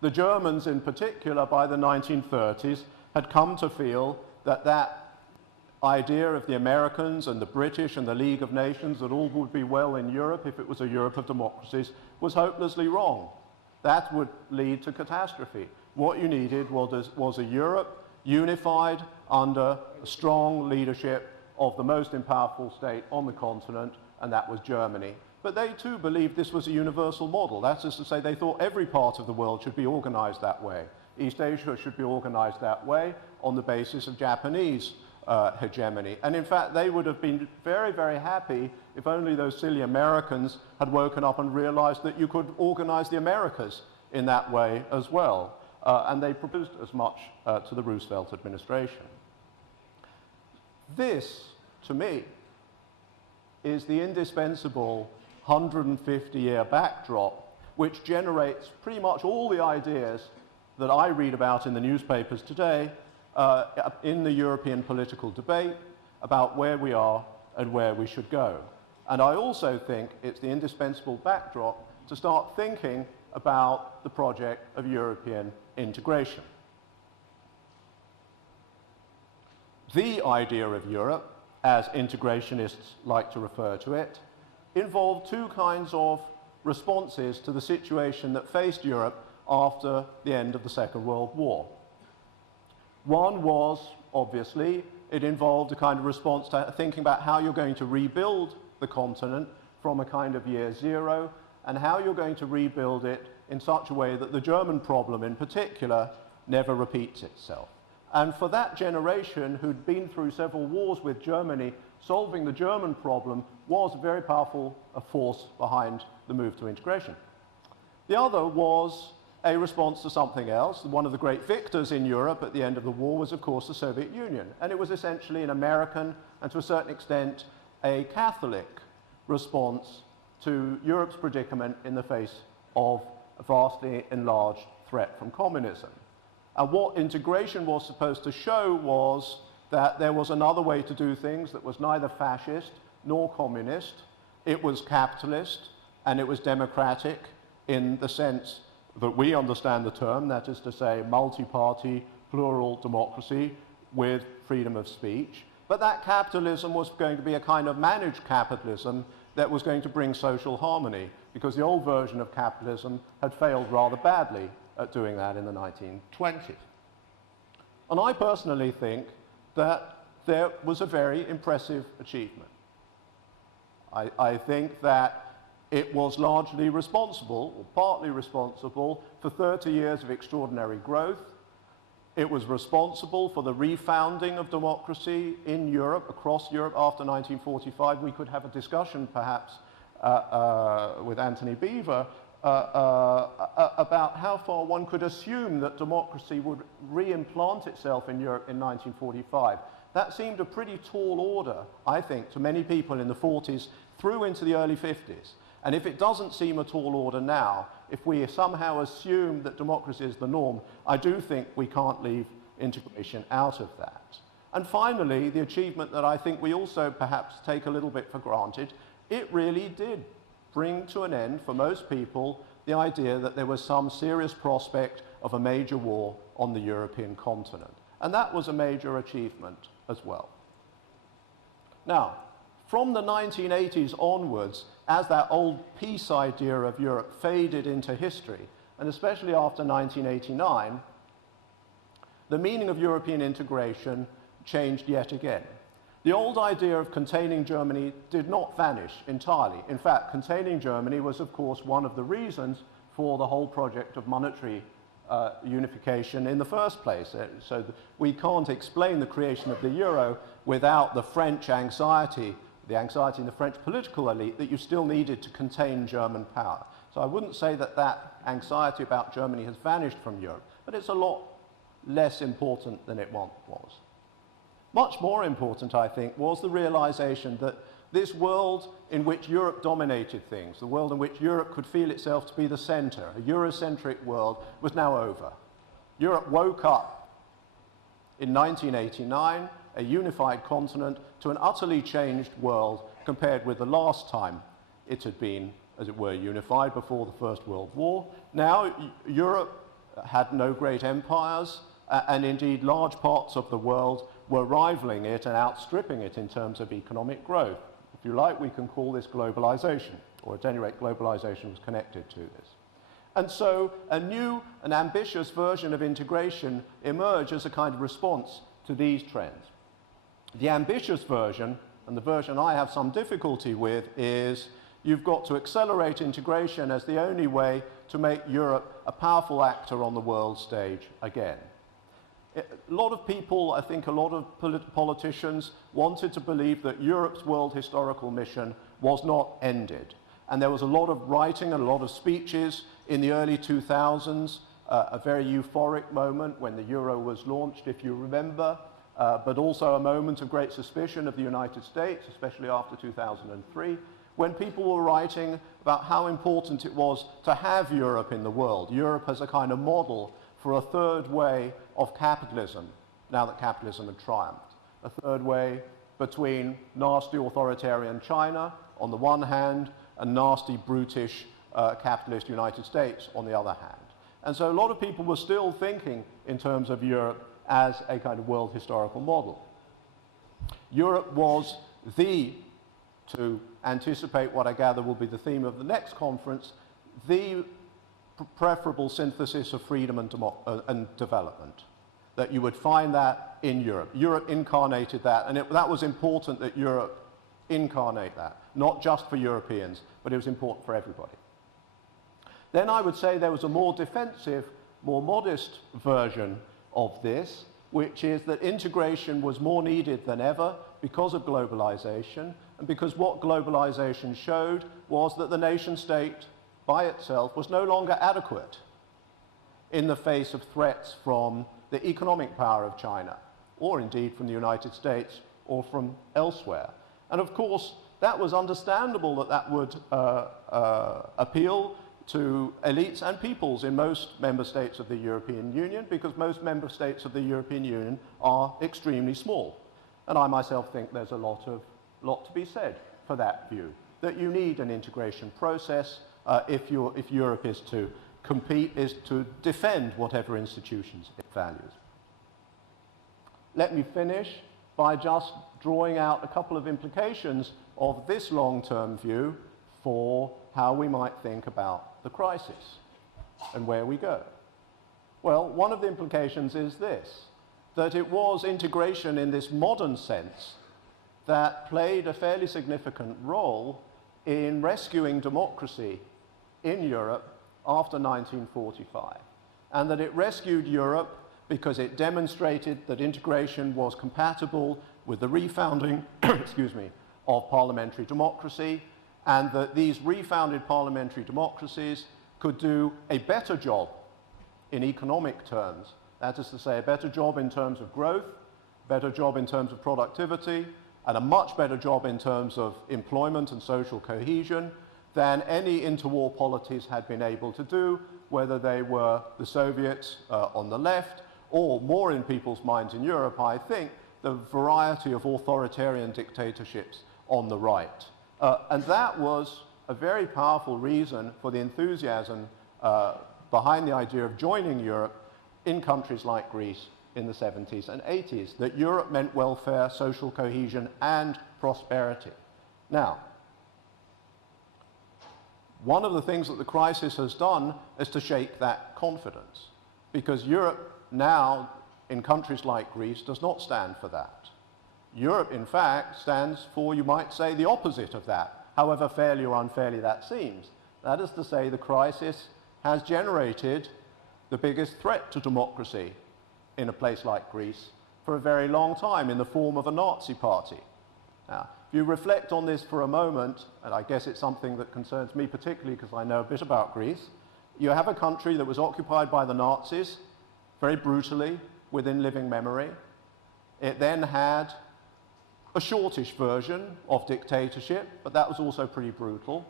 The Germans in particular, by the 1930s, had come to feel that that idea of the Americans and the British and the League of Nations, that all would be well in Europe if it was a Europe of democracies, was hopelessly wrong. That would lead to catastrophe. What you needed was a Europe unified under a strong leadership of the most powerful state on the continent, and that was Germany. But they too believed this was a universal model. That is to say, they thought every part of the world should be organized that way. East Asia should be organized that way on the basis of Japanese hegemony. And in fact, they would have been very, very happy if only those silly Americans had woken up and realized that you could organize the Americas in that way as well. And they proposed as much to the Roosevelt administration. This, to me, is the indispensable 150-year backdrop which generates pretty much all the ideas that I read about in the newspapers today in the European political debate about where we are and where we should go. And I also think it's the indispensable backdrop to start thinking about the project of European integration. The idea of Europe, as integrationists like to refer to it, involved two kinds of responses to the situation that faced Europe after the end of the Second World War. One was, obviously, it involved a kind of response to thinking about how you're going to rebuild the continent from a kind of year zero, and how you're going to rebuild it in such a way that the German problem in particular never repeats itself. And for that generation who'd been through several wars with Germany, solving the German problem was a very powerful force behind the move to integration. The other was a response to something else. One of the great victors in Europe at the end of the war was, of course, the Soviet Union. And it was essentially an American and, to a certain extent, a Catholic response to Europe's predicament in the face of a vastly enlarged threat from communism. And what integration was supposed to show was that there was another way to do things that was neither fascist nor communist. It was capitalist and it was democratic in the sense that we understand the term, that is to say multi-party, plural democracy with freedom of speech. But that capitalism was going to be a kind of managed capitalism that was going to bring social harmony, because the old version of capitalism had failed rather badly at doing that in the 1920s. And I personally think that there was a very impressive achievement. I think that it was largely responsible, or partly responsible, for 30 years of extraordinary growth. It was responsible for the refounding of democracy in Europe, across Europe after 1945. We could have a discussion, perhaps, with Antony Beevor about how far one could assume that democracy would re-implant itself in Europe in 1945. That seemed a pretty tall order, I think, to many people in the 40s through into the early 50s. And if it doesn't seem a tall order now, if we somehow assume that democracy is the norm, I do think we can't leave integration out of that. And finally, the achievement that I think we also perhaps take a little bit for granted, it really did bring to an end, for most people, the idea that there was some serious prospect of a major war on the European continent. And that was a major achievement as well. Now, from the 1980s onwards, as that old peace idea of Europe faded into history, and especially after 1989, the meaning of European integration changed yet again. The old idea of containing Germany did not vanish entirely. In fact, containing Germany was, of course, one of the reasons for the whole project of monetary unification in the first place. So we can't explain the creation of the euro without the French anxiety, the anxiety in the French political elite that you still needed to contain German power. So I wouldn't say that that anxiety about Germany has vanished from Europe, but it's a lot less important than it once was. Much more important, I think, was the realization that this world in which Europe dominated things, the world in which Europe could feel itself to be the center, a Eurocentric world, was now over. Europe woke up in 1989, a unified continent, to an utterly changed world compared with the last time it had been, as it were, unified before the First World War. Now, Europe had no great empires, and indeed large parts of the world were rivaling it and outstripping it in terms of economic growth. If you like, we can call this globalization, or at any rate, globalization was connected to this. And so a new and ambitious version of integration emerged as a kind of response to these trends. The ambitious version, and the version I have some difficulty with, is you've got to accelerate integration as the only way to make Europe a powerful actor on the world stage again. A lot of people, I think a lot of politicians, wanted to believe that Europe's world historical mission was not ended. And there was a lot of writing and a lot of speeches in the early 2000s, a very euphoric moment when the euro was launched, if you remember, but also a moment of great suspicion of the United States, especially after 2003, when people were writing about how important it was to have Europe in the world, Europe as a kind of model for a third way of capitalism, now that capitalism had triumphed. A third way between nasty authoritarian China on the one hand and nasty brutish capitalist United States on the other hand. And so a lot of people were still thinking in terms of Europe as a kind of world historical model. Europe was to anticipate what I gather will be the theme of the next conference, the preferable synthesis of freedom and development. That you would find that in Europe. Europe incarnated that, and that was important that Europe incarnate that, not just for Europeans, but it was important for everybody. Then I would say there was a more defensive, more modest version of this, which is that integration was more needed than ever because of globalization, and because what globalization showed was that the nation state by itself was no longer adequate in the face of threats from the economic power of China, or indeed from the United States, or from elsewhere. And of course, that was understandable that that would appeal to elites and peoples in most member states of the European Union, because most member states of the European Union are extremely small. And I myself think there's a lot to be said for that view, that you need an integration process if Europe is to compete, is to defend whatever institutions it values. Let me finish by just drawing out a couple of implications of this long-term view for how we might think about the crisis and where we go. Well, one of the implications is this, that it was integration in this modern sense that played a fairly significant role in rescuing democracy in Europe after 1945, and that it rescued Europe because it demonstrated that integration was compatible with the refounding of parliamentary democracy, and that these refounded parliamentary democracies could do a better job in economic terms. That is to say, a better job in terms of growth, better job in terms of productivity, and a much better job in terms of employment and social cohesion than any interwar polities had been able to do, whether they were the Soviets on the left, or more in people's minds in Europe, I think, the variety of authoritarian dictatorships on the right. And that was a very powerful reason for the enthusiasm behind the idea of joining Europe in countries like Greece in the 70s and 80s, that Europe meant welfare, social cohesion, and prosperity. Now, one of the things that the crisis has done is to shake that confidence, because Europe now, in countries like Greece, does not stand for that. Europe, in fact, stands for, you might say, the opposite of that, however fairly or unfairly that seems. That is to say, the crisis has generated the biggest threat to democracy in a place like Greece for a very long time, in the form of a Nazi party. Now, if you reflect on this for a moment, and I guess it's something that concerns me particularly because I know a bit about Greece, you have a country that was occupied by the Nazis very brutally within living memory. It then had a shortish version of dictatorship, but that was also pretty brutal.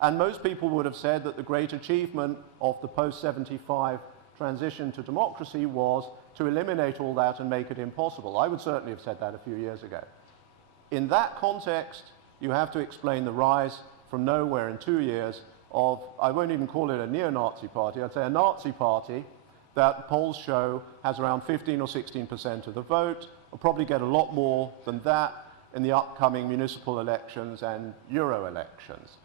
And most people would have said that the great achievement of the post-75 transition to democracy was to eliminate all that and make it impossible. I would certainly have said that a few years ago. In that context, you have to explain the rise from nowhere in 2 years of, I won't even call it a neo-Nazi party, I'd say a Nazi party that polls show has around 15 or 16% of the vote. Will probably get a lot more than that in the upcoming municipal elections and Euro elections.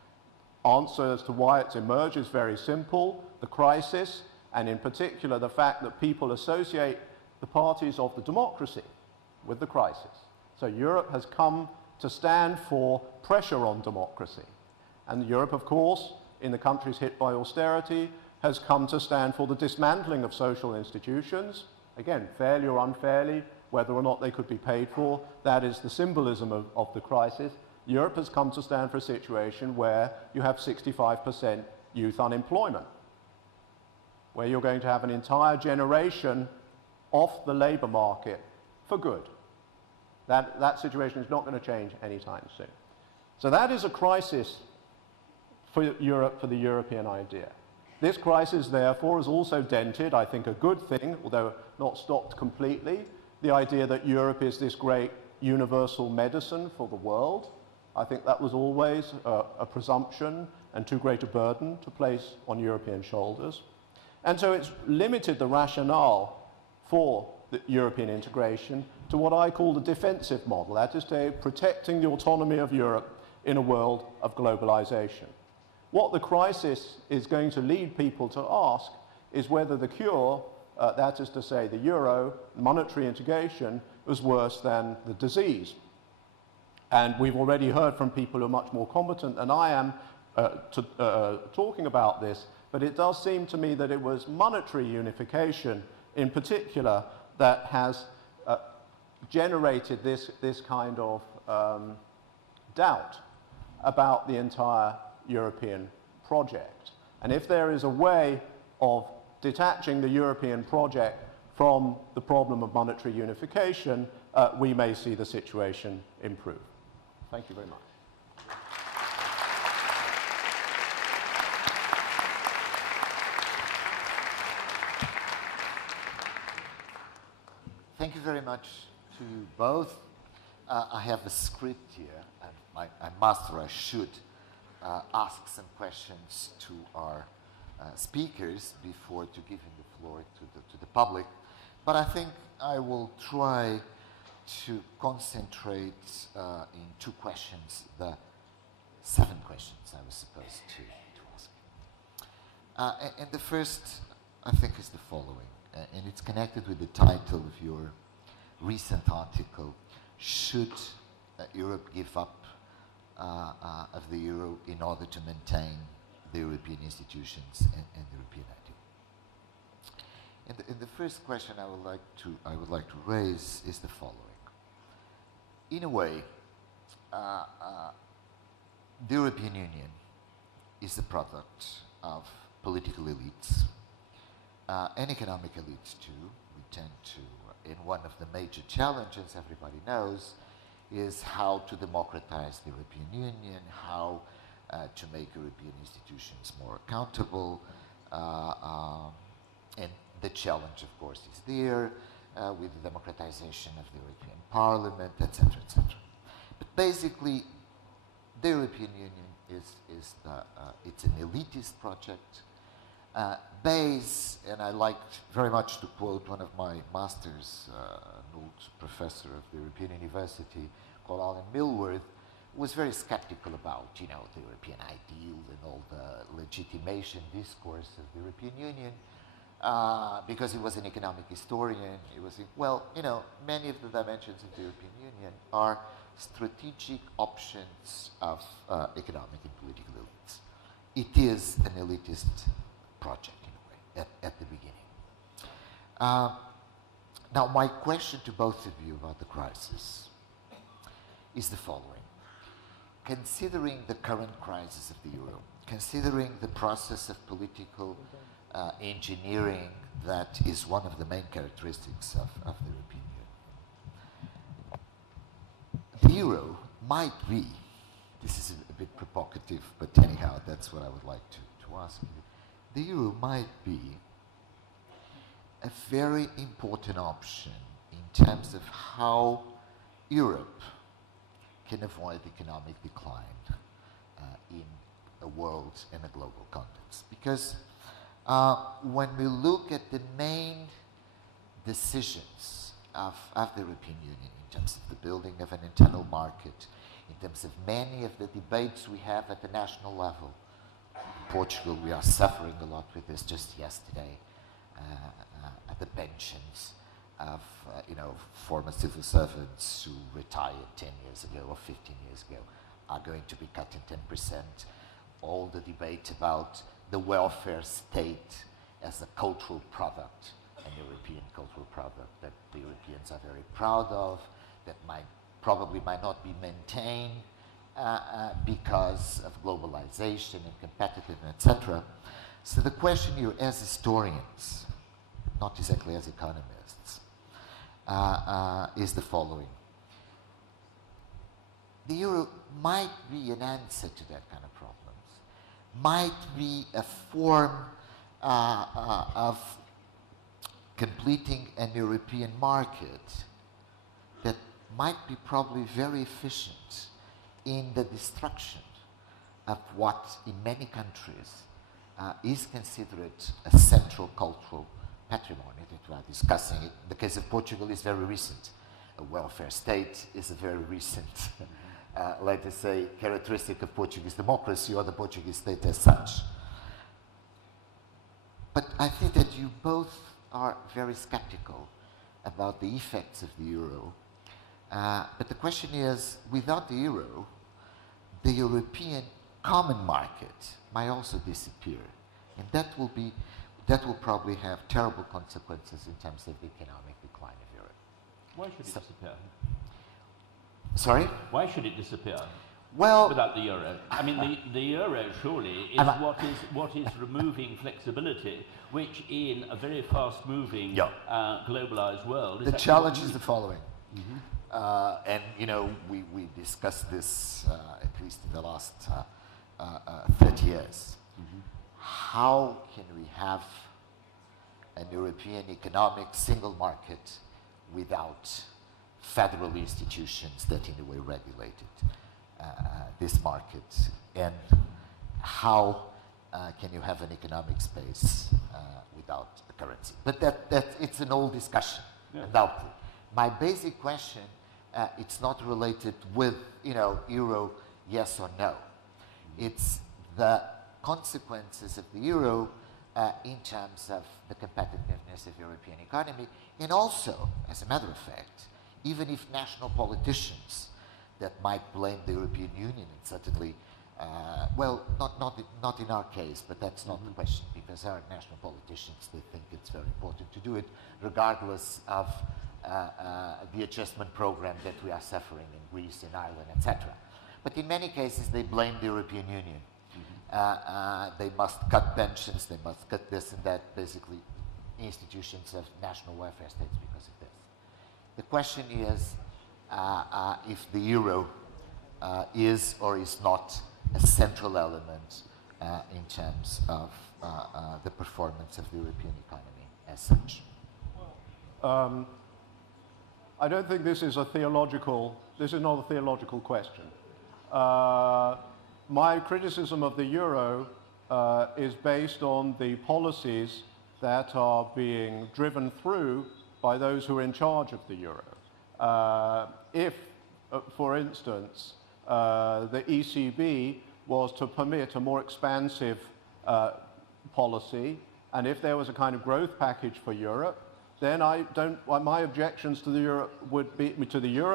Answer as to why it's emerged is very simple. The crisis, and in particular the fact that people associate the parties of the democracy with the crisis. So Europe has come to stand for pressure on democracy. And Europe, of course, in the countries hit by austerity, has come to stand for the dismantling of social institutions. Again, fairly or unfairly, whether or not they could be paid for, that is the symbolism of the crisis. Europe has come to stand for a situation where you have 65% youth unemployment, where you're going to have an entire generation off the labour market for good. That situation is not going to change anytime soon. So that is a crisis for Europe, for the European idea. This crisis, therefore, has also dented, I think, a good thing, although not stopped completely, the idea that Europe is this great universal medicine for the world. I think that was always a presumption and too great a burden to place on European shoulders. And so it's limited the rationale for the European integration to what I call the defensive model, that is to say, protecting the autonomy of Europe in a world of globalization. What the crisis is going to lead people to ask is whether the cure, that is to say the euro, monetary integration, was worse than the disease. And we've already heard from people who are much more competent than I am talking about this, but it does seem to me that it was monetary unification in particular that has generated this kind of doubt about the entire European project. And if there is a way of detaching the European project from the problem of monetary unification, we may see the situation improve. Thank you very much. thank you very much to you both. I have a script here, and I should ask some questions to our speakers before to giving the floor to the public. But I think I will try to concentrate in 2 questions, the 7 questions I was supposed to ask. And the first, I think, is the following, and it's connected with the title of your recent article, Should Europe Give Up of the Euro in order to maintain the European institutions and the European idea? And the first question I would like to raise is the following. In a way, the European Union is the product of political elites and economic elites too. We tend to, and one of the major challenges everybody knows is how to democratize the European Union, how to make European institutions more accountable, and the challenge, of course, is there with the democratization of the European Parliament, etc., etc. But basically, the European Union it's an elitist project based, and I liked very much to quote one of my masters, an old professor of the European University called Alan Milworth, was very skeptical about, the European ideal and all the legitimation discourse of the European Union, because he was an economic historian. He was saying, well, many of the dimensions of the European Union are strategic options of economic and political elites. It is an elitist project, in a way, at the beginning. Now, my question to both of you about the crisis is the following. Considering the current crisis of the euro, considering the process of political engineering that is one of the main characteristics of the European Union, the euro might be, this is a bit provocative, but anyhow, that's what I would like to ask you. The euro might be a very important option in terms of how Europe can avoid economic decline in a world and a global context. Because when we look at the main decisions of the European Union in terms of the building of an internal market, in terms of many of the debates we have at the national level, in Portugal we are suffering a lot with this just yesterday, at the pensions of former civil servants who retired 10 years ago or 15 years ago are going to be cut in 10%. All the debate about the welfare state as a cultural product, an European cultural product that the Europeans are very proud of, that probably might not be maintained because of globalization and competitiveness, etc. So the question here, as historians, not exactly as economists, is the following. The euro might be an answer to that kind of problems, might be a form of completing an European market that might be probably very efficient in the destruction of what in many countries is considered a central cultural patrimony that we are discussing. In the case of Portugal is very recent. A welfare state is a very recent, let us say, characteristic of Portuguese democracy or the Portuguese state as such. But I think that you both are very skeptical about the effects of the euro. But the question is, without the euro, the European common market might also disappear. And that will probably have terrible consequences in terms of the economic decline of Europe. Why should it disappear? Sorry? Why should it disappear? Well, without the euro. I mean, the euro surely is what is removing flexibility, which in a very fast-moving, globalized world is the challenge is the following. Mm-hmm. And we discussed this at least in the last 30 years. Mm-hmm. How can we have an European economic single market without federal institutions that in a way regulated this market, and how can you have an economic space without a currency? But it's an old discussion, undoubtedly. My basic question, it's not related with, euro, yes or no. It's the consequences of the euro in terms of the competitiveness of European economy, and also, as a matter of fact, even if national politicians that might blame the European Union, and certainly, not in our case, but that's not the question, because our national politicians, they think it's very important to do it, regardless of the adjustment program that we are suffering in Greece, in Ireland, etc. But in many cases, they blame the European Union. They must cut pensions, they must cut this and that, basically institutions of national welfare states because of this. The question is if the euro is or is not a central element in terms of the performance of the European economy as such. I don't think this is not a theological question. My criticism of the euro is based on the policies that are being driven through by those who are in charge of the euro. If, for instance, the ECB was to permit a more expansive policy, and if there was a kind of growth package for Europe, then my objections to the euro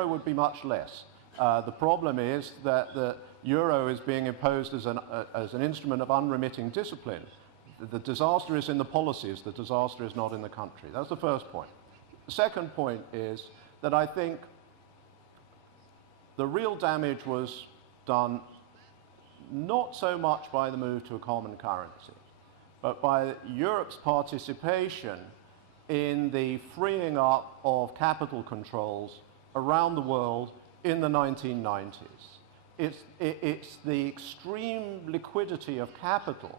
would be much less. The problem is that the euro is being imposed as an instrument of unremitting discipline. The disaster is in the policies, the disaster is not in the country. That's the first point. The second point is that I think the real damage was done not so much by the move to a common currency, but by Europe's participation in the freeing up of capital controls around the world in the 1990s. It's the extreme liquidity of capital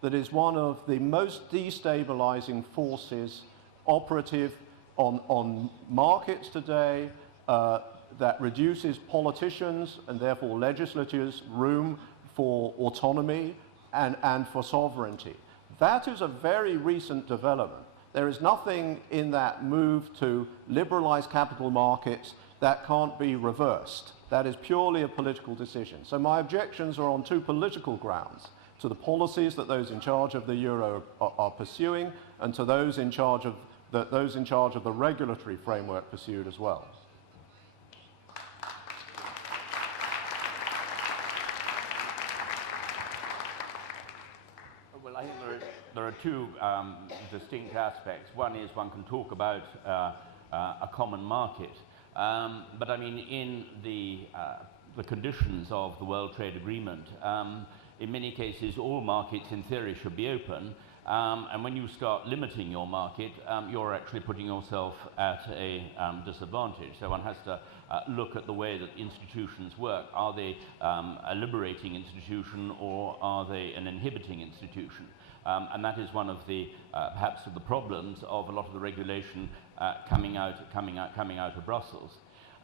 that is one of the most destabilizing forces operative on markets today, that reduces politicians and therefore legislatures' room for autonomy and for sovereignty. That is a very recent development. There is nothing in that move to liberalize capital markets that can't be reversed. That is purely a political decision. So my objections are on two political grounds: to the policies that those in charge of the euro are pursuing, and to those in charge of the regulatory framework pursued as well. Well, I think there are two distinct aspects. One is one can talk about a common market, but I mean in the conditions of the World Trade Agreement, in many cases all markets in theory should be open, and when you start limiting your market, you're actually putting yourself at a disadvantage. So one has to look at the way that institutions work. Are they a liberating institution, or are they an inhibiting institution? And that is one of the perhaps of the problems of a lot of the regulation coming out of Brussels.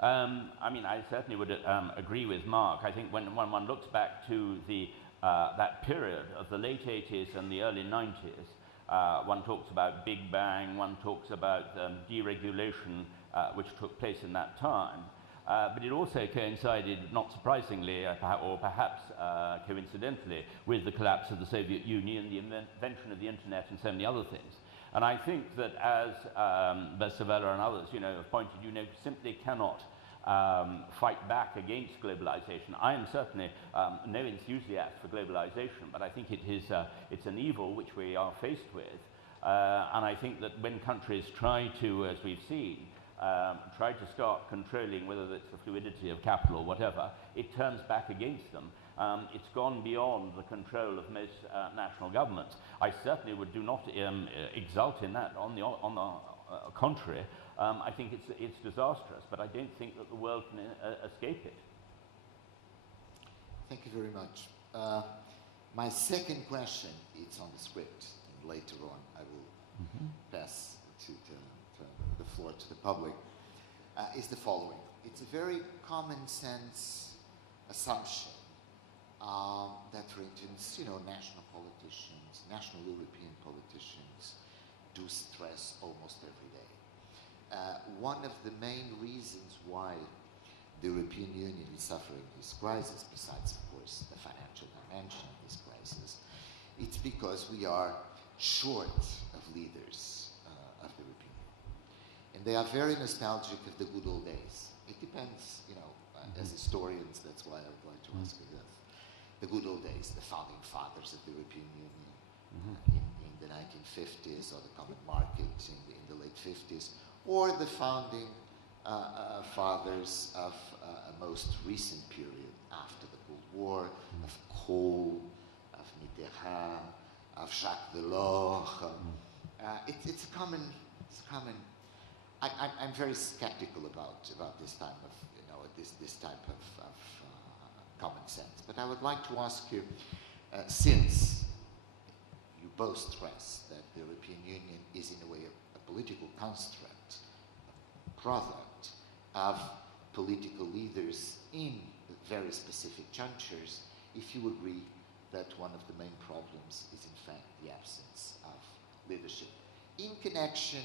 I mean, I certainly would agree with Mark. I think when one looks back to the that period of the late 80s and the early 90s, one talks about Big Bang, one talks about deregulation, which took place in that time. But it also coincided, not surprisingly, or perhaps coincidentally, with the collapse of the Soviet Union, the invention of the internet, and so many other things. And I think that, as Beevor and others, have pointed, simply cannot fight back against globalization. I am certainly no enthusiast for globalization, but I think it's an evil which we are faced with. And I think that when countries try to, as we've seen, try to start controlling whether it's the fluidity of capital or whatever, it turns back against them. It's gone beyond the control of most national governments. I certainly do not exult in that. On the contrary, I think it's disastrous, but I don't think that the world can escape it. Thank you very much. My second question, it's on the script, and later on I will pass to the floor to the public, is the following. It's a very common sense assumption that, for instance, national politicians, national European politicians, do stress almost every day. One of the main reasons why the European Union is suffering this crisis, besides, of course, the financial dimension of this crisis, it's because we are short of leaders of the European Union. And they are very nostalgic of the good old days. It depends, as historians, that's why I would like to ask you this. The good old days, the founding fathers of the European Union in the 1950s, or the common market in the late 50s, or the founding fathers of a most recent period after the Cold War, of Kohl, of Mitterrand, of Jacques Delors. It's common. I'm very skeptical about this time of this type of common sense. But I would like to ask you, since you both stress that the European Union is in a way a political construct, a product of political leaders in very specific junctures, if you agree that one of the main problems is in fact the absence of leadership, in connection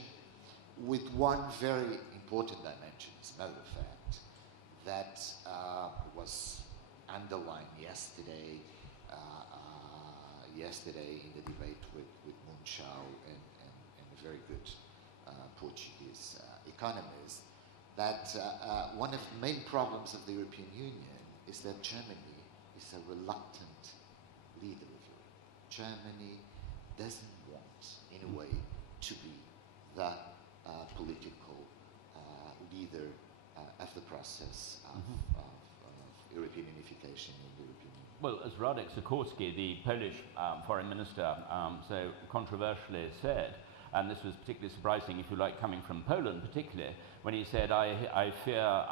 with one very important dimension, as a matter of fact, that was underlined yesterday in the debate with Munchau and a very good Portuguese economist, that one of the main problems of the European Union is that Germany is a reluctant leader of Europe. Germany doesn't want, in a way, to be the political leader of the process of European unification in the European Union. Well, as Radek Sikorski, the Polish foreign minister, so controversially said, and this was particularly surprising, if you like, coming from Poland particularly, when he said, I fear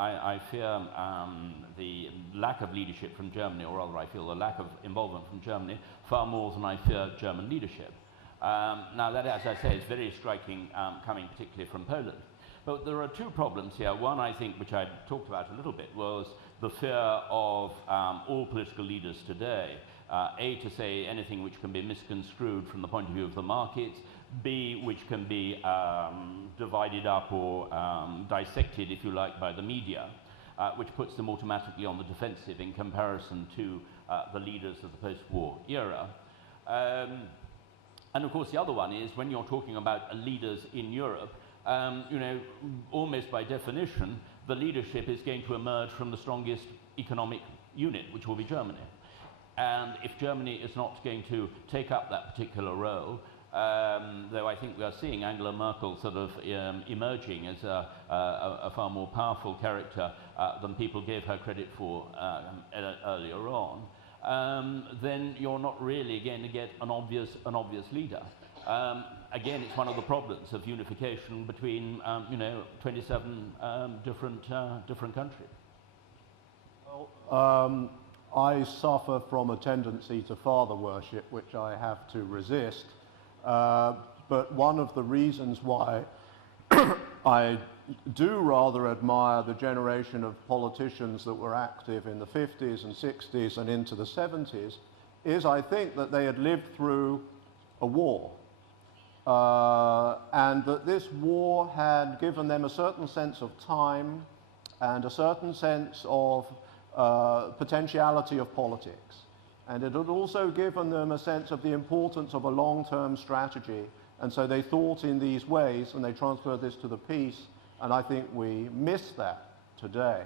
the lack of leadership from Germany, or rather I feel the lack of involvement from Germany far more than I fear German leadership. Now that, as I say, is very striking, coming particularly from Poland. But there are two problems here. One, I think, which I talked about a little bit, was the fear of all political leaders today, A, to say anything which can be misconstrued from the point of view of the markets, B, which can be divided up or dissected, if you like, by the media, which puts them automatically on the defensive in comparison to the leaders of the post-war era. And of course, the other one is when you're talking about leaders in Europe, almost by definition, the leadership is going to emerge from the strongest economic unit, which will be Germany. And if Germany is not going to take up that particular role, though I think we are seeing Angela Merkel sort of emerging as a far more powerful character than people gave her credit for earlier on, then you're not really going to get an obvious leader. Again, it's one of the problems of unification between 27 different countries. Well, I suffer from a tendency to father worship, which I have to resist. But one of the reasons why I do rather admire the generation of politicians that were active in the 50s and 60s and into the 70s is I think that they had lived through a war. And that this war had given them a certain sense of time and a certain sense of potentiality of politics. And it had also given them a sense of the importance of a long-term strategy. And so they thought in these ways, and they transferred this to the peace, and I think we miss that today.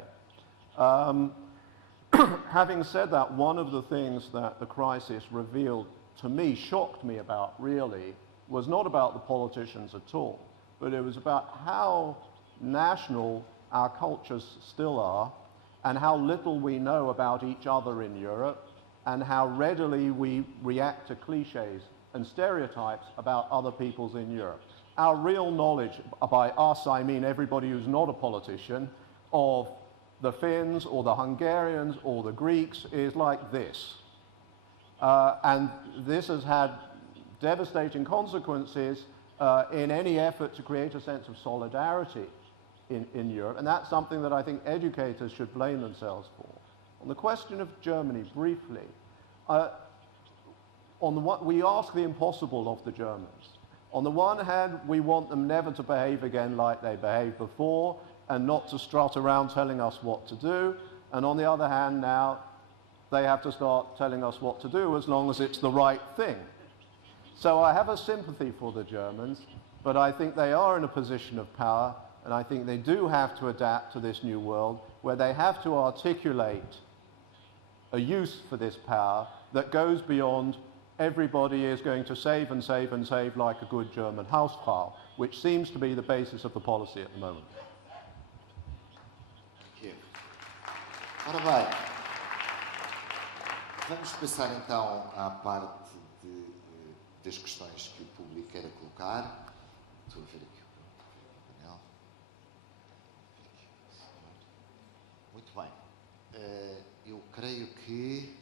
Having said that, one of the things that the crisis revealed to me, shocked me about really, was not about the politicians at all, but it was about how national our cultures still are, and how little we know about each other in Europe, and how readily we react to cliches and stereotypes about other peoples in Europe. Our real knowledge, by us I mean everybody who's not a politician, of the Finns or the Hungarians or the Greeks is like this. And this has had devastating consequences in any effort to create a sense of solidarity in Europe, and that's something that I think educators should blame themselves for. On the question of Germany, briefly, we ask the impossible of the Germans. On the one hand, we want them never to behave again like they behaved before and not to strut around telling us what to do. And on the other hand, now they have to start telling us what to do as long as it's the right thing. So I have a sympathy for the Germans, but I think they are in a position of power, and I think they do have to adapt to this new world where they have to articulate a use for this power that goes beyond everybody is going to save and save and save like a good German Hausfrau, which seems to be the basis of the policy at the moment. Thank you. Ora bem, vamos passar então à parte das questões que o público queira colocar. Estou a ver aqui o painel. Muito bem. Eu creio que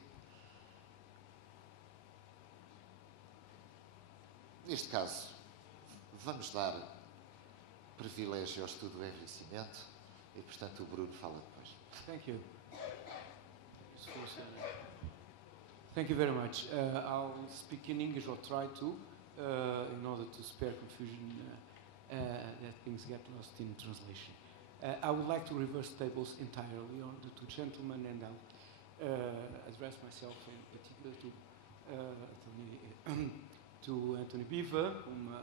neste caso vamos dar privilégio ao estudo do envelhecimento e, portanto, o Bruno fala depois. Thank you. Thank you very much. I'll speak in English, or try to, in order to spare confusion that things get lost in translation. I would like to reverse tables entirely on the two gentlemen, and I'll address myself in particular to Antony Beevor, whom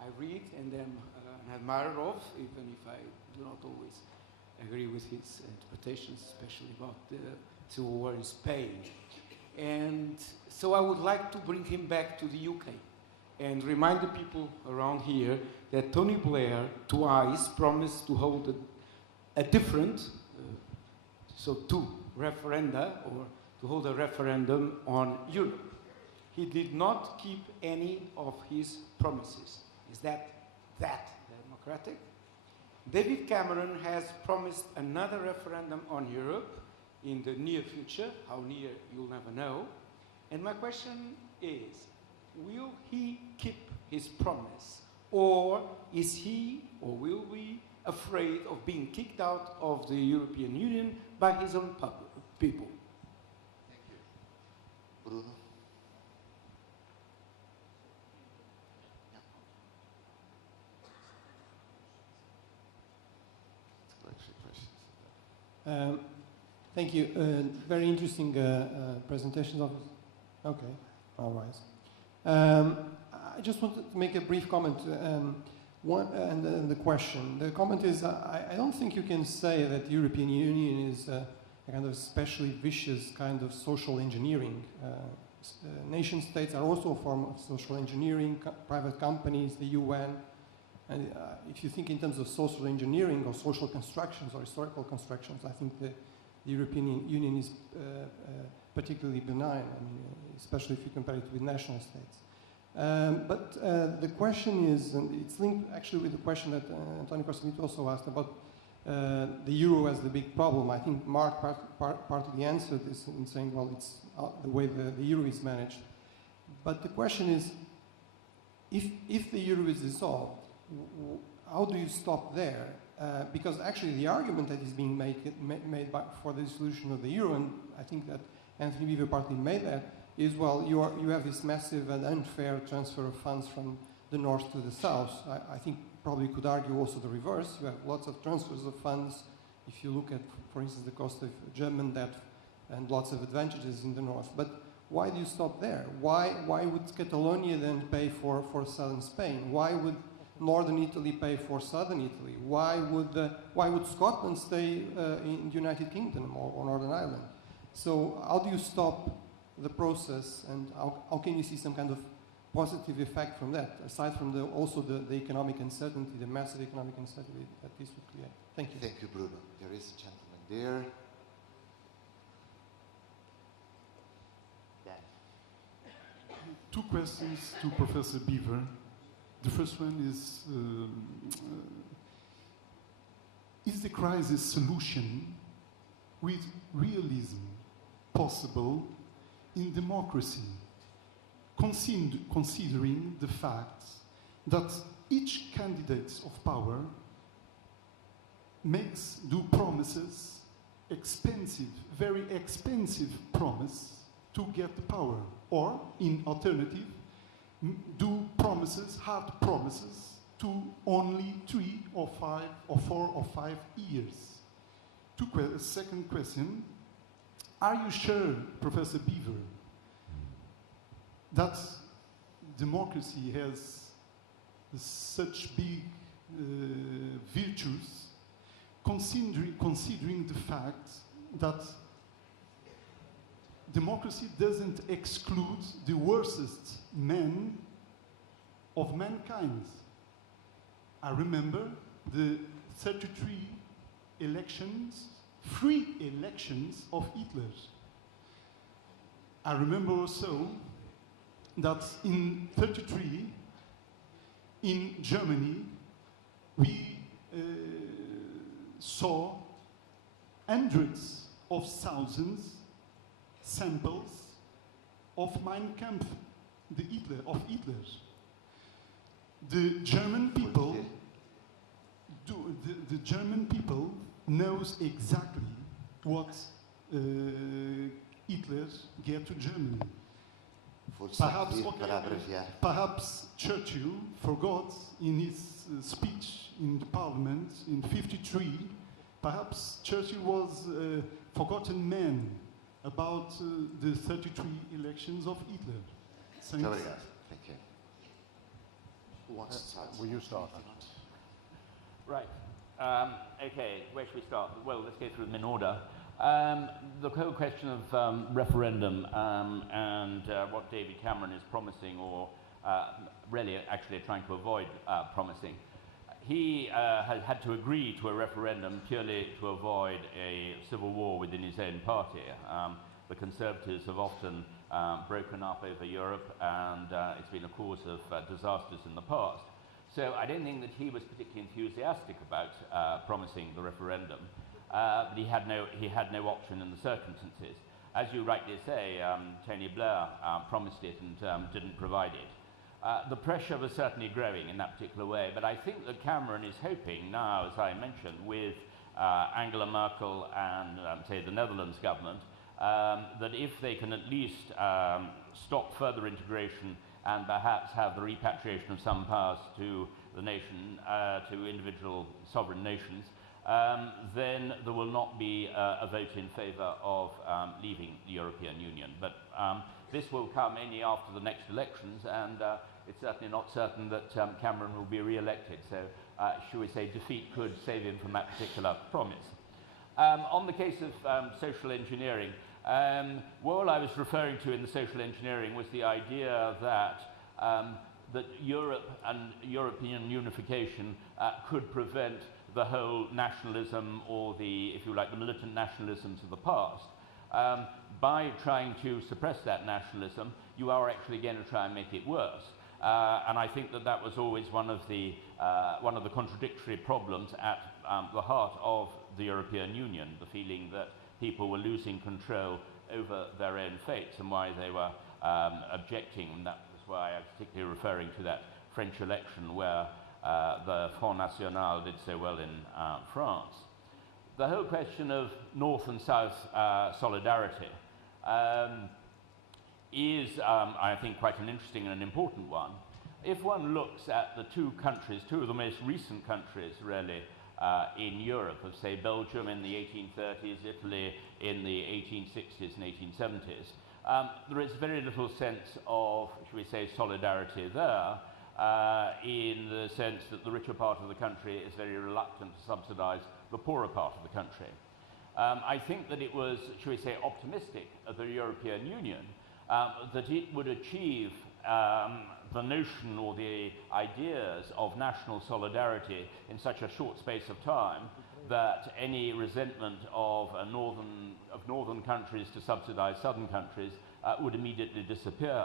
I read and am an admirer of, even if I do not always agree with his interpretations, especially about the civil war in Spain. And so I would like to bring him back to the UK and remind the people around here that Tony Blair twice promised to hold a different, so two referenda, or to hold a referendum on Europe. He did not keep any of his promises. Is that democratic? David Cameron has promised another referendum on Europe in the near future. How near, you'll never know. And my question is, will he keep his promise? Or is he, or will we, afraid of being kicked out of the European Union by his own people? Thank you. Bruno? Thank you. Very interesting presentations of. Okay, all right. I just wanted to make a brief comment. And the question. The comment is: I don't think you can say that the European Union is a kind of especially vicious kind of social engineering. Nation states are also a form of social engineering. Private companies, the UN. And if you think in terms of social engineering or social constructions or historical constructions, I think the European Union is particularly benign, I mean, especially if you compare it with national states. But the question is, and it's linked actually with the question that Antonio Costa also asked about the euro as the big problem. I think Mark partly answered this in saying, well, it's the way the euro is managed. But the question is, if the euro is dissolved, how do you stop there? Because actually the argument that is being made for the dissolution of the euro, and I think that Antony Beevor partly made that, is, well, you have this massive and unfair transfer of funds from the north to the south. I think probably could argue also the reverse. You have lots of transfers of funds. If you look at, for instance, the cost of German debt, and lots of advantages in the north. But why do you stop there? Why would Catalonia then pay for southern Spain? Why would northern Italy pay for southern Italy? Why would Scotland stay in the United Kingdom or Northern Ireland? So how do you stop the process, and how can you see some kind of positive effect from that, aside from also the economic uncertainty, the massive economic uncertainty that this would create? Thank you. Thank you, Bruno. There is a gentleman there. Two questions to Professor Beevor. The first one is the crisis solution with realism possible in democracy, considering the fact that each candidate of power do promises, expensive, very expensive promise to get the power, or in alternative, do promises, hard promises, to only 3 or 5 or 4 or 5 years. Second question, are you sure, Professor Beevor, that democracy has such big virtues, considering the fact that democracy doesn't exclude the worstest men of mankind? I remember the 33 elections, free elections of Hitler. I remember also that in 33, in Germany, we saw hundreds of thousands samples of Mein Kampf, of Hitler. The German people, the German people knows exactly what Hitler gave to Germany. Perhaps Churchill forgot in his speech in the Parliament in '53. Perhaps Churchill was a forgotten man about the 33 elections of Hitler. Thanks. Thank you. Who wants to start? Will you start? Right. Okay, where should we start? Well, let's go through them in order. The whole question of referendum and what David Cameron is promising, or really actually trying to avoid promising. He has had to agree to a referendum purely to avoid a civil war within his own party. The Conservatives have often broken up over Europe, and it's been a cause of disasters in the past. So I don't think that he was particularly enthusiastic about promising the referendum, but he had no option in the circumstances. As you rightly say, Tony Blair promised it and didn't provide it. The pressure was certainly growing in that particular way, but I think that Cameron is hoping now, as I mentioned, with Angela Merkel and, say, the Netherlands government, that if they can at least stop further integration and perhaps have the repatriation of some powers to the nation, to individual sovereign nations, then there will not be a vote in favour of leaving the European Union. But this will come only after the next elections, and it's certainly not certain that Cameron will be re-elected. So, shall we say, defeat could save him from that particular promise. On the case of social engineering, what I was referring to in the social engineering was the idea that that Europe and European unification could prevent the whole nationalism, or the, if you like, the militant nationalisms of the past. By trying to suppress that nationalism, you are actually going to try and make it worse. And I think that that was always one of the contradictory problems at the heart of the European Union, the feeling that people were losing control over their own fates, and why they were objecting. And that was why I was particularly referring to that French election where the Front National did so well in France. The whole question of North and South solidarity is, I think, quite an interesting and an important one. If one looks at the two of the most recent countries, really, in Europe, of, say, Belgium in the 1830s, Italy in the 1860s and 1870s, there is very little sense of, shall we say, solidarity there, in the sense that the richer part of the country is very reluctant to subsidise the poorer part of the country. I think that it was, shall we say, optimistic of the European Union that it would achieve the notion or the ideas of national solidarity in such a short space of time that any resentment of northern countries to subsidise southern countries would immediately disappear.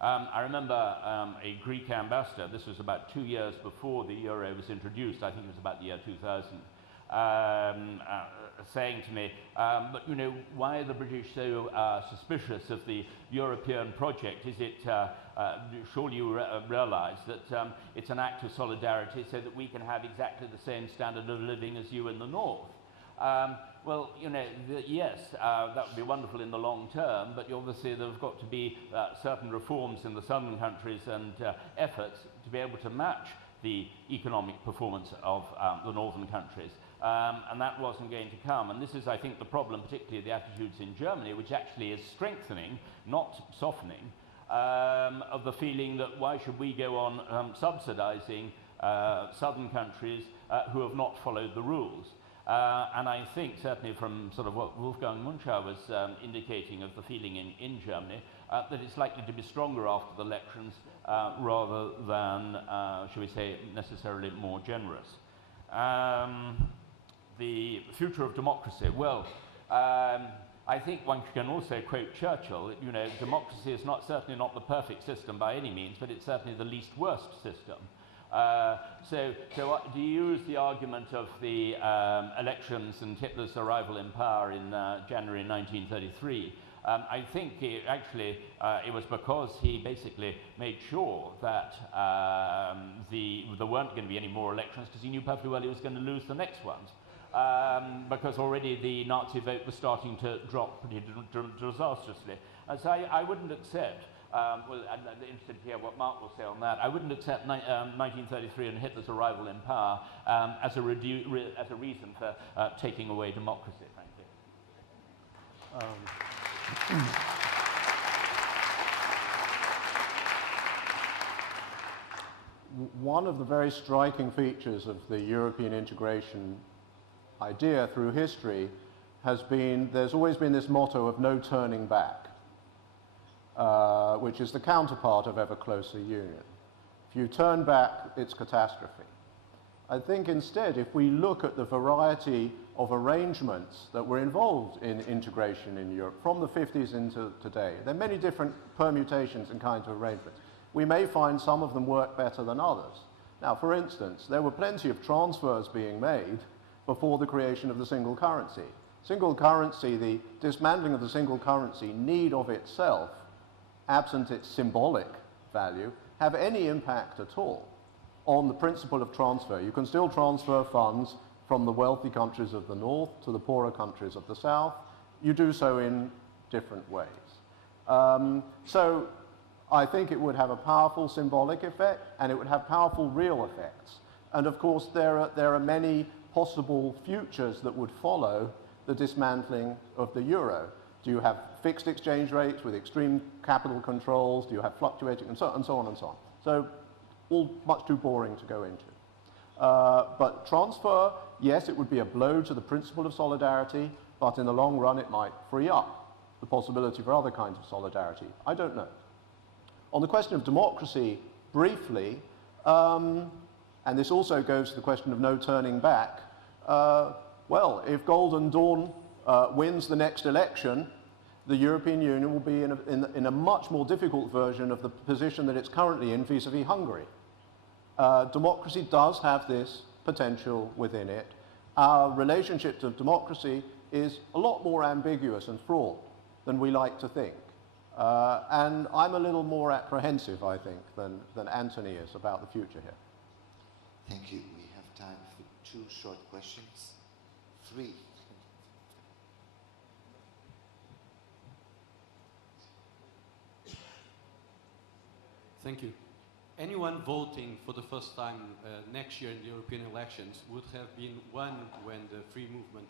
I remember a Greek ambassador, this was about 2 years before the euro was introduced, I think it was about the year 2000, saying to me, but you know, why are the British so suspicious of the European project? Is it, surely you realise that it's an act of solidarity so that we can have exactly the same standard of living as you in the north? Well, you know, yes, that would be wonderful in the long term, but obviously there have got to be certain reforms in the southern countries and efforts to be able to match the economic performance of the northern countries. And that wasn't going to come. And this is, I think, the problem, particularly the attitudes in Germany, which actually is strengthening, not softening, of the feeling that why should we go on subsidising southern countries who have not followed the rules. And I think, certainly from sort of what Wolfgang Munchau was indicating of the feeling in Germany, that it's likely to be stronger after the elections rather than, shall we say, necessarily more generous. The future of democracy. Well, I think one can also quote Churchill. You know, democracy is certainly not the perfect system by any means, but it's certainly the least worst system. So do you use the argument of the elections and Hitler's arrival in power in January 1933? I think it was because he basically made sure that there weren't going to be any more elections, because he knew perfectly well he was going to lose the next ones. Because already the Nazi vote was starting to drop pretty disastrously. And so I wouldn't accept, well, I'm interested to hear what Mark will say on that, I wouldn't accept 1933 and Hitler's arrival in power as a reason for taking away democracy, frankly. One of the very striking features of the European integration idea through history has been, there's always been this motto of no turning back, which is the counterpart of ever closer union. If you turn back, it's catastrophe. I think instead, if we look at the variety of arrangements that were involved in integration in Europe from the 50s into today, there are many different permutations and kinds of arrangements. We may find some of them work better than others. Now, for instance, there were plenty of transfers being made before the creation of the single currency. Single currency, the dismantling of the single currency need of itself, absent its symbolic value, have any impact at all on the principle of transfer. You can still transfer funds from the wealthy countries of the north to the poorer countries of the south. You do so in different ways. So I think it would have a powerful symbolic effect, and it would have powerful real effects. And of course, there are many possible futures that would follow the dismantling of the euro. Do you have fixed exchange rates with extreme capital controls? Do you have fluctuating, and so on and so on and so on? So, all much too boring to go into. But transfer, yes, it would be a blow to the principle of solidarity, but in the long run it might free up the possibility for other kinds of solidarity. I don't know. On the question of democracy, briefly, and this also goes to the question of no turning back, well, if Golden Dawn wins the next election, the European Union will be in a much more difficult version of the position that it's currently in vis-à-vis Hungary. Democracy does have this potential within it. Our relationship to democracy is a lot more ambiguous and fraught than we like to think. And I'm a little more apprehensive, I think, than Antony is about the future here. Thank you. We have time for 2 short questions. 3. Thank you. Anyone voting for the first time next year in the European elections would have been 1 when the free movement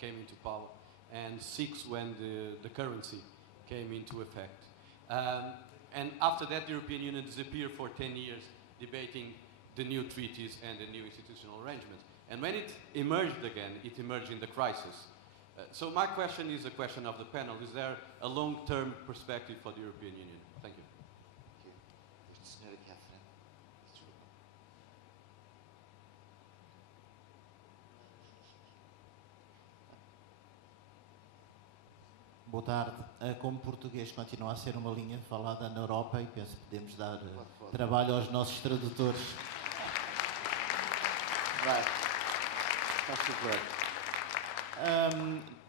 came into power, and 6 when the currency came into effect. And after that, the European Union disappeared for 10 years, debating the new treaties and the new institutional arrangements. And when it emerged again, it emerged in the crisis. So my question is a question of the panel. Is there a long-term perspective for the European Union? Thank you. Boa tarde. Como português continua a ser uma linha falada na Europa e penso que podemos dar trabalho aos nossos tradutores. Vai. Faz favor.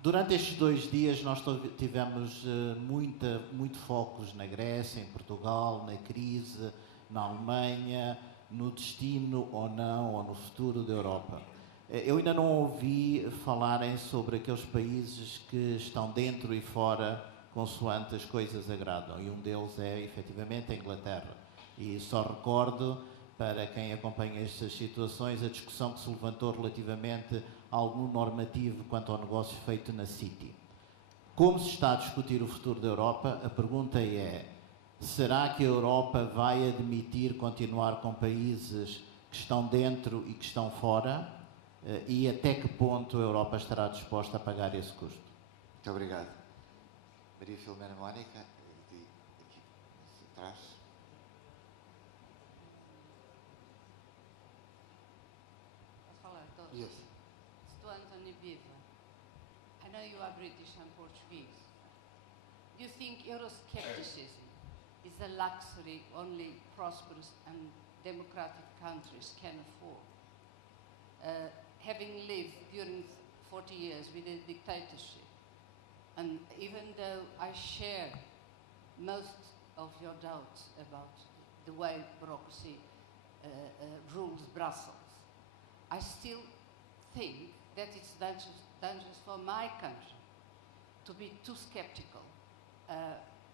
Durante estes 2 dias nós tivemos muito focos na Grécia, em Portugal, na crise, na Alemanha, no destino ou não, ou no futuro da Europa. Eu ainda não ouvi falarem sobre aqueles países que estão dentro e fora consoante as coisas agradam, e um deles é efetivamente a Inglaterra. E só recordo, para quem acompanha estas situações, a discussão que se levantou relativamente a algum normativo quanto ao negócio feito na City. Como se está a discutir o futuro da Europa, a pergunta é: será que a Europa vai admitir continuar com países que estão dentro e que estão fora? E até que ponto a Europa estará disposta a pagar esse custo? Muito obrigado. Maria Filomena Mónica, aqui atrás. Posso falar a todos? Yes. To Antony Beevor. I know you are British and Portuguese. Do you think Euroscepticism is a luxury only prosperous and democratic countries can afford? Having lived during 40 years with a dictatorship, and even though I share most of your doubts about the way bureaucracy rules Brussels, I still think that it's dangerous for my country to be too skeptical.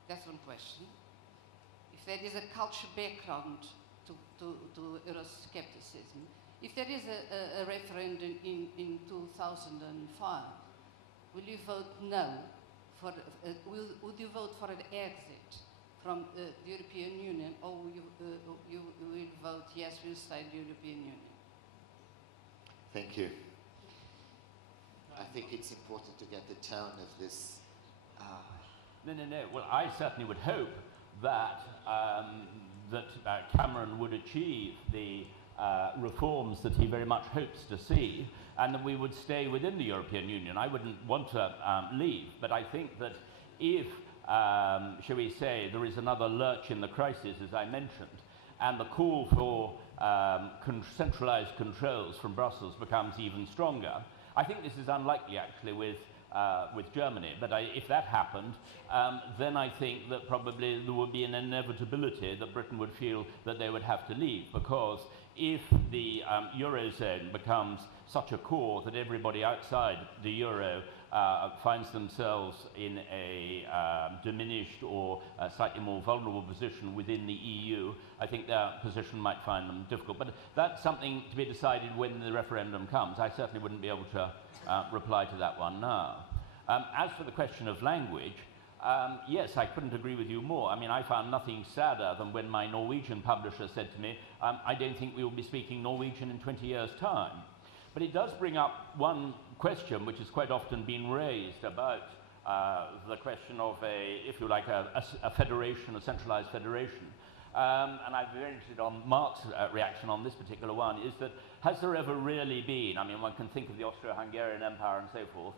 That's one question. If there is a culture background to Euroscepticism, if there is a referendum in 2005, will you vote no? Would you vote for an exit from the European Union, or will you vote yes, we'll stay in the European Union? Thank you. I think it's important to get the tone of this. No. Well, I certainly would hope that Cameron would achieve the reforms that he very much hopes to see, and that we would stay within the European Union. I wouldn't want to leave, but I think that if, shall we say, there is another lurch in the crisis, as I mentioned, and the call for centralised controls from Brussels becomes even stronger, I think this is unlikely actually with Germany, but if that happened, then I think that probably there would be an inevitability that Britain would feel that they would have to leave, because if the Eurozone becomes such a core that everybody outside the Euro finds themselves in a diminished or slightly more vulnerable position within the EU, I think their position might find them difficult. But that's something to be decided when the referendum comes. I certainly wouldn't be able to reply to that one now. As for the question of language, yes, I couldn't agree with you more. I mean, I found nothing sadder than when my Norwegian publisher said to me, I don't think we will be speaking Norwegian in 20 years' time. But it does bring up one question which has quite often been raised about the question of if you like, a federation, a centralized federation. And I'm very interested on Mark's reaction on this particular one, is that has there ever really been, I mean, one can think of the Austro-Hungarian Empire and so forth,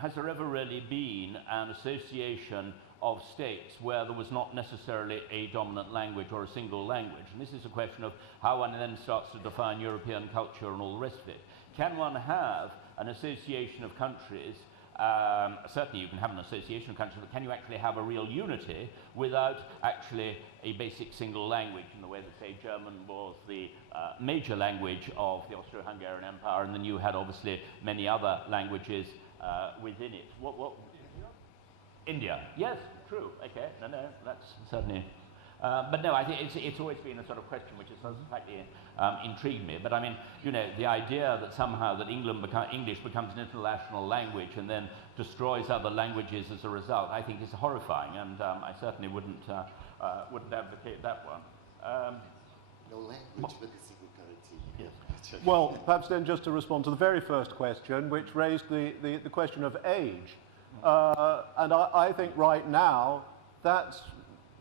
has there ever really been an association of states where there was not necessarily a dominant language or a single language? And this is a question of how one then starts to define European culture and all the rest of it. Can one have an association of countries? Certainly you can have an association of countries, but can you actually have a real unity without actually a basic single language in the way that, say, German was the major language of the Austro-Hungarian Empire, and then you had obviously many other languages within it. What? India. Yes, true. Okay, no, that's certainly... but no, I think it's always been a sort of question which has slightly intrigued me. But I mean, you know, the idea that somehow that English becomes an international language and then destroys other languages as a result, I think is horrifying, and I certainly wouldn't advocate that one. No language with a single currency. Yes. Well, perhaps then just to respond to the very first question, which raised the question of age. And I think right now that's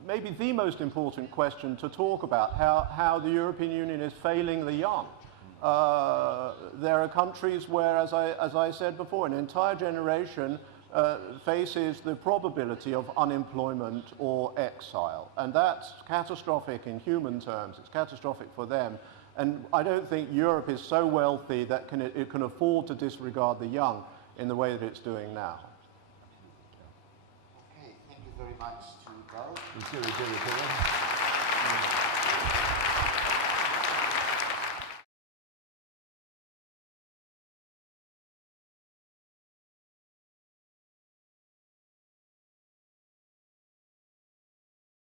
maybe the most important question to talk about, how the European Union is failing the young. There are countries where, as I said before, an entire generation faces the probability of unemployment or exile. And that's catastrophic in human terms. It's catastrophic for them. And I don't think Europe is so wealthy that it can afford to disregard the young in the way that it's doing now. Okay, thank you very much to both. Thank you.